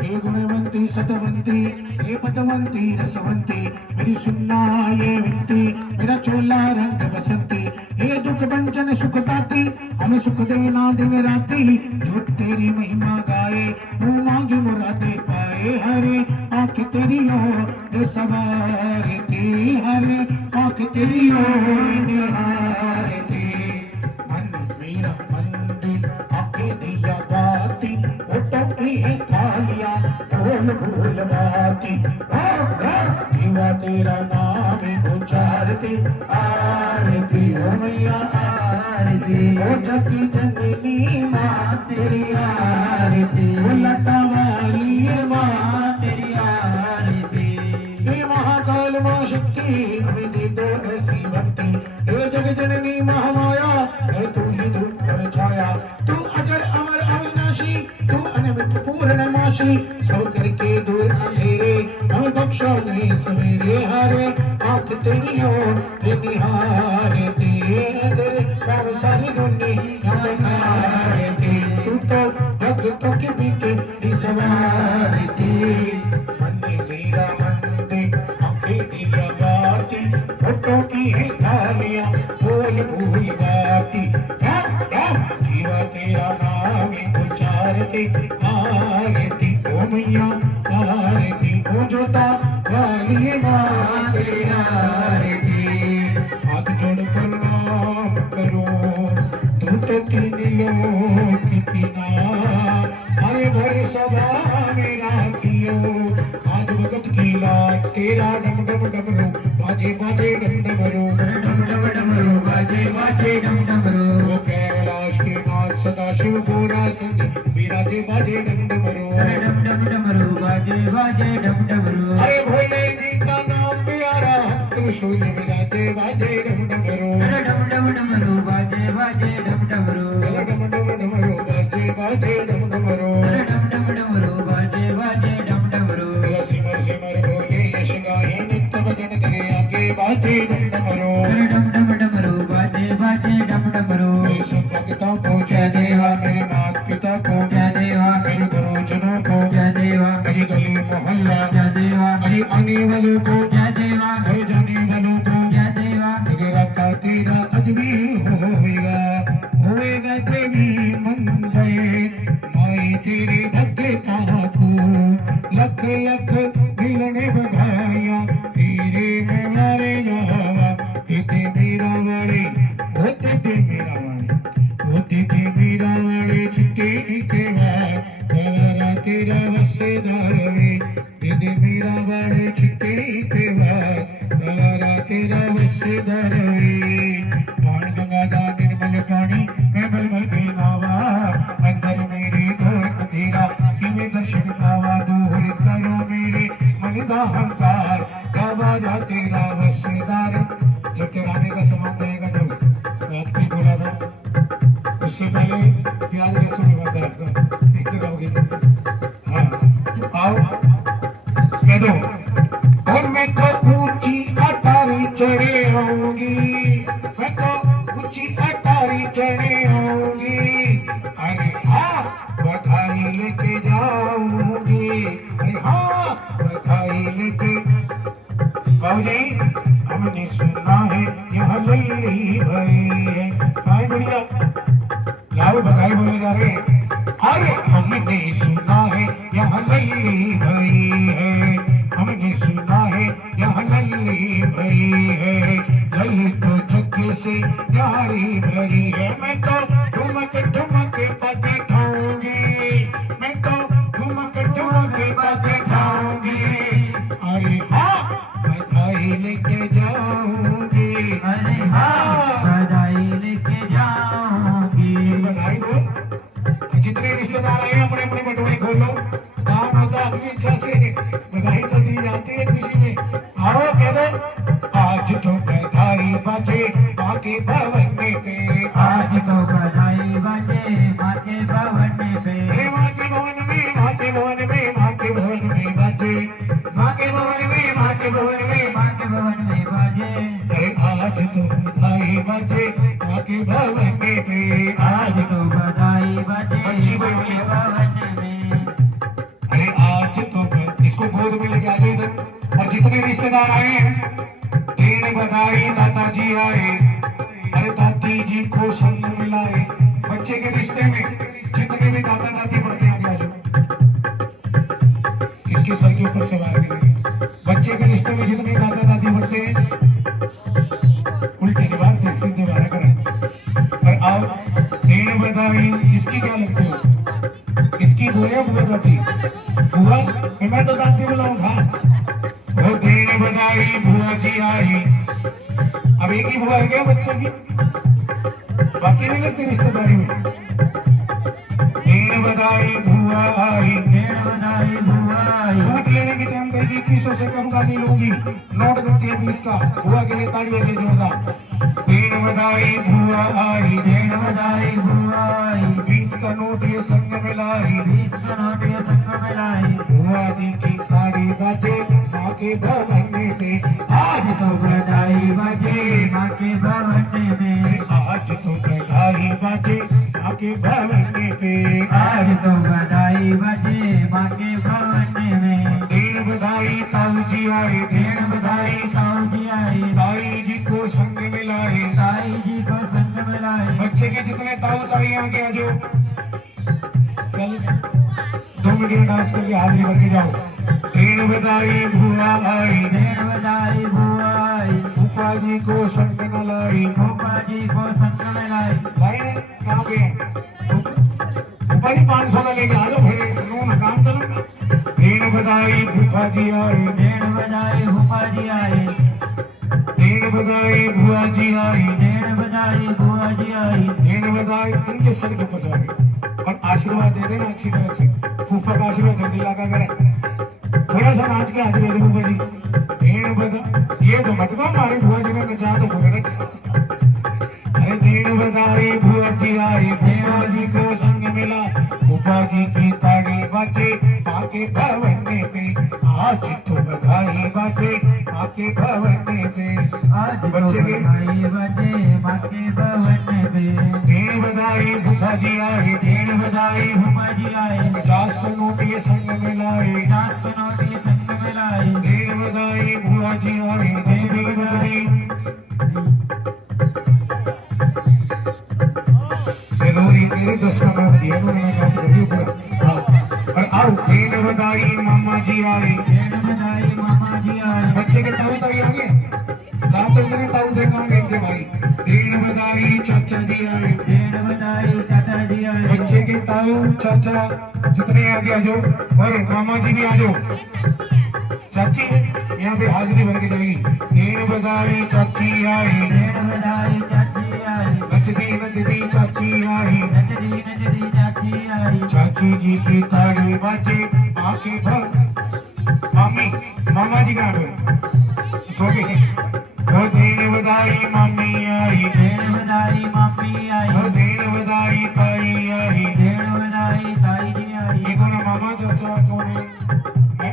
हे गुणवंती सतवंती, हे पदवंती रसवंती, मेरी सुनना ये विनती, मेरा चोला रंग बसंती, हे दुख भंजन सुख पाती, हमें सुख देना दिन राती, जो तेरी महिमा गाए, तू मांगी मुरादे पाए, हरे आंख तेरी ओर सवारती, हरे आंख तेरी ओर सवारती, मन मेरा मंदिर आंखें दिया बाती, फोटो की है थालियां, बोल बोल बाती, जीवा तेरा नाम उचारती आरती ओ मैया, आरती ओ जगी जननी मां तेरी आरती, ओ लटा वाली मां तेरी आरती। हे महाकाल मां शक्ति, हमें दे दो ऐसी भक्ति, हे जग जननी महामाया, हे तू ही धूप पर छाया, तू अजर अमर अविनाशी, तू अनंत पूर्णमाशी, सब करके दूर अंधेरे, हमें बख्शो नहीं सवेरे, हरे आंख तेरी ओर निहारती, तेरे काम सारी दुनिया निहारती, तू तो भक्तों के बीच सवारती, मन मेरा मंदिर आंखें दिया बाती, फोटो की है थालियां, बोल बोल बाती, जीवा तेरा नाम उचारती से आरती ओ मैया आरती ओ जोता वाली माँ तेरी आरती हाथ जोड़ प्रणाम करो तू तो तीन लोक की नाथ हरे भरे सभा में राखियो आज भगत की लाट तेरा डम डम डमरू बाजे बाजे डम डमरू डम डम डमरू बाजे बाजे डम डमरू वो कैलाश के नाथ सदा शिव गोरा संग विराजे बाजे डम डमरू डम डम डमरू बाजे बाजे डम डमरू अरे भोले जी का नाम प्यारा त्रिशूल विराजे बाजे डम डमरू डम डम डमरू बाजे बाजे डम डमरू डम डम डमरू बाजे बाजे डम डमरू डम डम डमरू बाजे बाजे डम डमरू सिमर सिमर भोले यश गाहे नित्य भजन करे आगे बाजे डम डमरू डम डम डमरू बाजे बाजे डम डमरू सब भक्तों को जय देवा मेरे माता पिता को जय देवा मेरे गुरुजनों को जय देवा मेरी गली मोहल्ला जय देवा मेरी आने वालों को जय देवा और जाने वालों को जय देवा मेरा का तेरा अजमी होएगा देवी मंगल माई तेरे भक्ता को लख लख मिलने बधाइया तेरे में मारे जावा तेरे मेरा वाले होते थे मेरा वाले होते थे मेरा वाले चिट्टे के वाला तेरा वसेदार में तेरे मेरा वाले चिट्टे के वाला तेरा वसेदार में पान गंगा दान निर्मल पानी मैं मलमल के नावा अंदर मेरे गोर तेरा कि मैं दर्शन पावा दूर करो मेरे मन का हंकार गवारा तेरा वसेदार जब तेराने का समय रहेगा जब रात को बोला था उससे पहले प्याज लहसुन नहीं बनता आपका एक गाओगे हाँ आओ कह दो और मैं तो ऊंची अटारी चढ़े आऊंगी मैं तो ऊंची अटारी चढ़े आऊंगी अरे हाँ बधाई लेके जाऊंगी अरे हाँ बधाई लेके बाबूजी हमने सुना है यहाँ लल्ली भाई है कहाँ है बढ़िया लाओ बधाई बोले जा रहे हैं अरे हमने सुना है यहाँ लल्ली भाई है हमने सुना है यहाँ लल्ली भाई है लल्ली तो जग से प्यारी भरी है मैं तो ठुमक ठुमक पग खाऊंगी मैं तो ठुमक ठुमक पग खाऊंगी अरे हाँ बधाई लेके जाऊंगी अरे हाँ बधाई लेके जाऊंगी बधाई दो जितने रिश्तेदार आए अपने अपने बटुए खोलो काम होता अपनी इच्छा से बधाई तो दी जाती है खुशी में आओ कह दो आज तो बधाई बजे माँ के भवन में पे आज तो बधाई बजे माँ के भवन में पे अरे माँ के भवन में माँ के भवन में माँ के भवन में बजे माँ के भवन में माँ के भवन में माँ के भवन में बाजे अरे आज तो बधाई बजे माँ के भवन में पे आज तो बधाई बजे अच्छी माँ बोली। के भवन में अरे आज तो इसको गोद में लेके आ जाइए इधर और जितने रिश्तेदार आए हैं तेरे बधाई दादाजी आए अरे दादी जी को संग मिलाए बच्चे के रिश्ते में जितने भी दादा दादी बढ़ते आगे आ जाओ इसके सर के ऊपर सवार करेंगे बच्चे के रिश्ते में जितने दादा दादी बढ़ते हैं उल्टे दीवार थे सीधे वारा करें और आओ तेरे बधाई इसकी क्या लगती हो इसकी बुआ बुआ दादी बुआ मैं तो दादी बुलाऊंगा वो तेरे बधाई बुआ जी आई अब एक ही बुआ है क्या बच्चे की बाकी नहीं लगती रिश्तेदारी में तेरे बधाई बुआ आई भेड़ बधाई बुआ आई सूट लेने की टाइम कहेगी 2100 से कम का नहीं लूंगी नोट देती है 20 का बुआ के लिए ताड़ी है जोरदार तेरे बधाई बुआ आई भेड़ बधाई बुआ आई 20 का नोट ये संग मिलाई 20 का नोट ये संग मिलाई बुआ जी की ताड़ी बाजे माँ के भवन में आज तो बधाई बजे माँ के भवन में आज तो बधाई बाजे माँ के भवन में आज तो बधाई बजे माँ के भवन में तेरे बधाई ताऊ जी आए भेड़ बधाई ताऊ जी आई ताई जी को संग मिलाए ताई जी को संग मिलाई बच्चे के जितने ताऊ ताई आगे आ जाओ कल बढ़िया डांस करके हाजिरी भर के जाओ। भेड़ बधाई बुआ आई, भेड़ बधाई बुआ आई, फूफा जी को संग न लाई। फूफा जी को संग में लाई। लाइन कहाँ पे है? फूफा जी 500 का लेके आ जाओ भाई, ना काम चलो। भेड़ बधाई फूफा जी आए, भेड़ बधाई फूफा जी आए, भेड़ बधाई बुआ जी आई, भेड़ बधाई बुआ जी आई। भेड़ बधाई इनके सर के ऊपर चढ़े और आशीर्वाद दे देना अच्छी तरह से। फूफा का आशीर्वाद जल्दी लगा करें, थोड़ा सा नाच के हाजिर हो जाओ फूफा जी। भेड़ बधा ये तो मत दो, हमारे बुआ जी ने नचा तो बोले ना। अरे भेड़ बधाई बुआ जी आई, बुआ जी को संग मिला, फूफा जी की ताड़ी बाजे आके भवन पे। आज तो बधाई बाजे आके भवन पे। आज बच्चे के बधाई बजे बाके भवन पे। भेड़ बधाई फूफा जी आए, भेड़ बधाई फूफा जी आए, 50 का नोट ये संग में लाए। 50 के नोट ये संग में लाई। भेड़ बधाई बुआ जी आए, नचनी नचनी मेरे 10 का नोट दिया मैंने, काम कर दिया पूरा। हाँ और आओ भेड़ बधाई मामा जी आए, भेड़ बधाई मामा जी आए। बच्चे के ताऊ ताई आ गए, लाओ तो इतने ताऊ देखा इनके भाई। भेड़ बधाई चाचा जी आए, भेड़ बधाई चाचा जी आए। बच्चे के ताऊ चाचा जितने आगे आ जाओ, और मामा जी भी आ जाओ। चाची यहाँ पे हाजिरी भर के जाएगी। भेड़ बधाई चाची आई, भेड़ बधाई चाची आई, नचती नचती चाची आई, नचदी चाची आई। चाची जी की ताड़ी बाजे आके भर। मामी मामा जी कहाँ पे सो गए? वो भेड़ बधाई मामी आई, भेड़ बधाई मामी आई, वो भेड़ बधाई ताई आई। भेड़ बधाई ताई जी आई। ये कौन है मामा चाचा कौन है?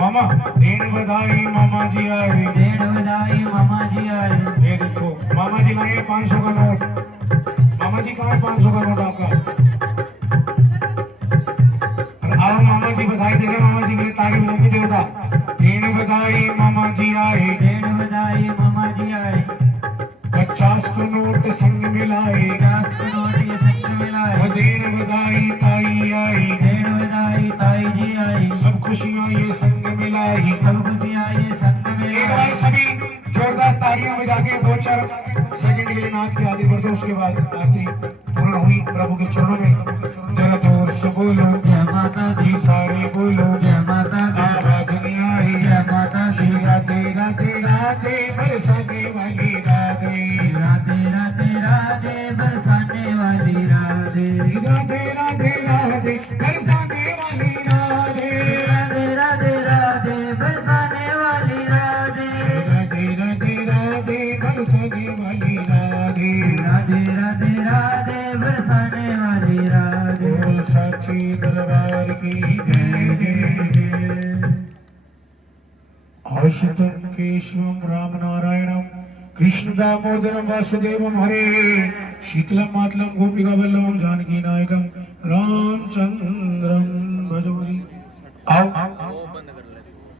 मामा भेड़ बधाई मामा जी आए, भेड़ बधाई मामा जी आए। ये देखो मामा जी लाए 500 का नोट। मामा जी कहाँ है 500 का नोट आपका? और आओ मामा जी बधाई दे रहे, मामा जी के लिए ताली बजा के देवता। भेड़ बधाई मामा जी आए, भेड़ बधाई मामा जी आए, 50 का नोट संग मिलाए। 50 के नोट ये संग में लाए। भेड़ बधाई ताई आई, भेड़ बधाई ताई जी आई, सब खुशियाँ ये संग मिलाई। सब खुशियाँ ये संग में एक लाई। बार सभी जोरदार तालियां बजा के 2-4 सेकंड के लिए नाच के आगे बढ़ दो। उसके बाद आरती पूर्ण हुई प्रभु के चरणों में। जरा जोर से बोलो जय माता दी, जी, सारे बोलो जय माता दी, आवाज नहीं आई। जय माता दी। राधे राधे राधे बरसाने वाली राधे, राधे राधे राधे बरसाने वाली राधे। राधे राधे राधे बरसाने वाली राधे, राधे राधे राधे बरसाने वाली राधे। राधे राधे राधे बरसाने वाली राधे। राधे राधे राधे बरसाने वाली राधे। बोल साची दरबार की जय जय। आशुतम केशवम राम नारायणम कृष्ण दामोदरम वासुदेवम हरे शीतलम मातलम गोपिका वल्लभम जानकी नायकम रामचंद्रम भजो जी। आओ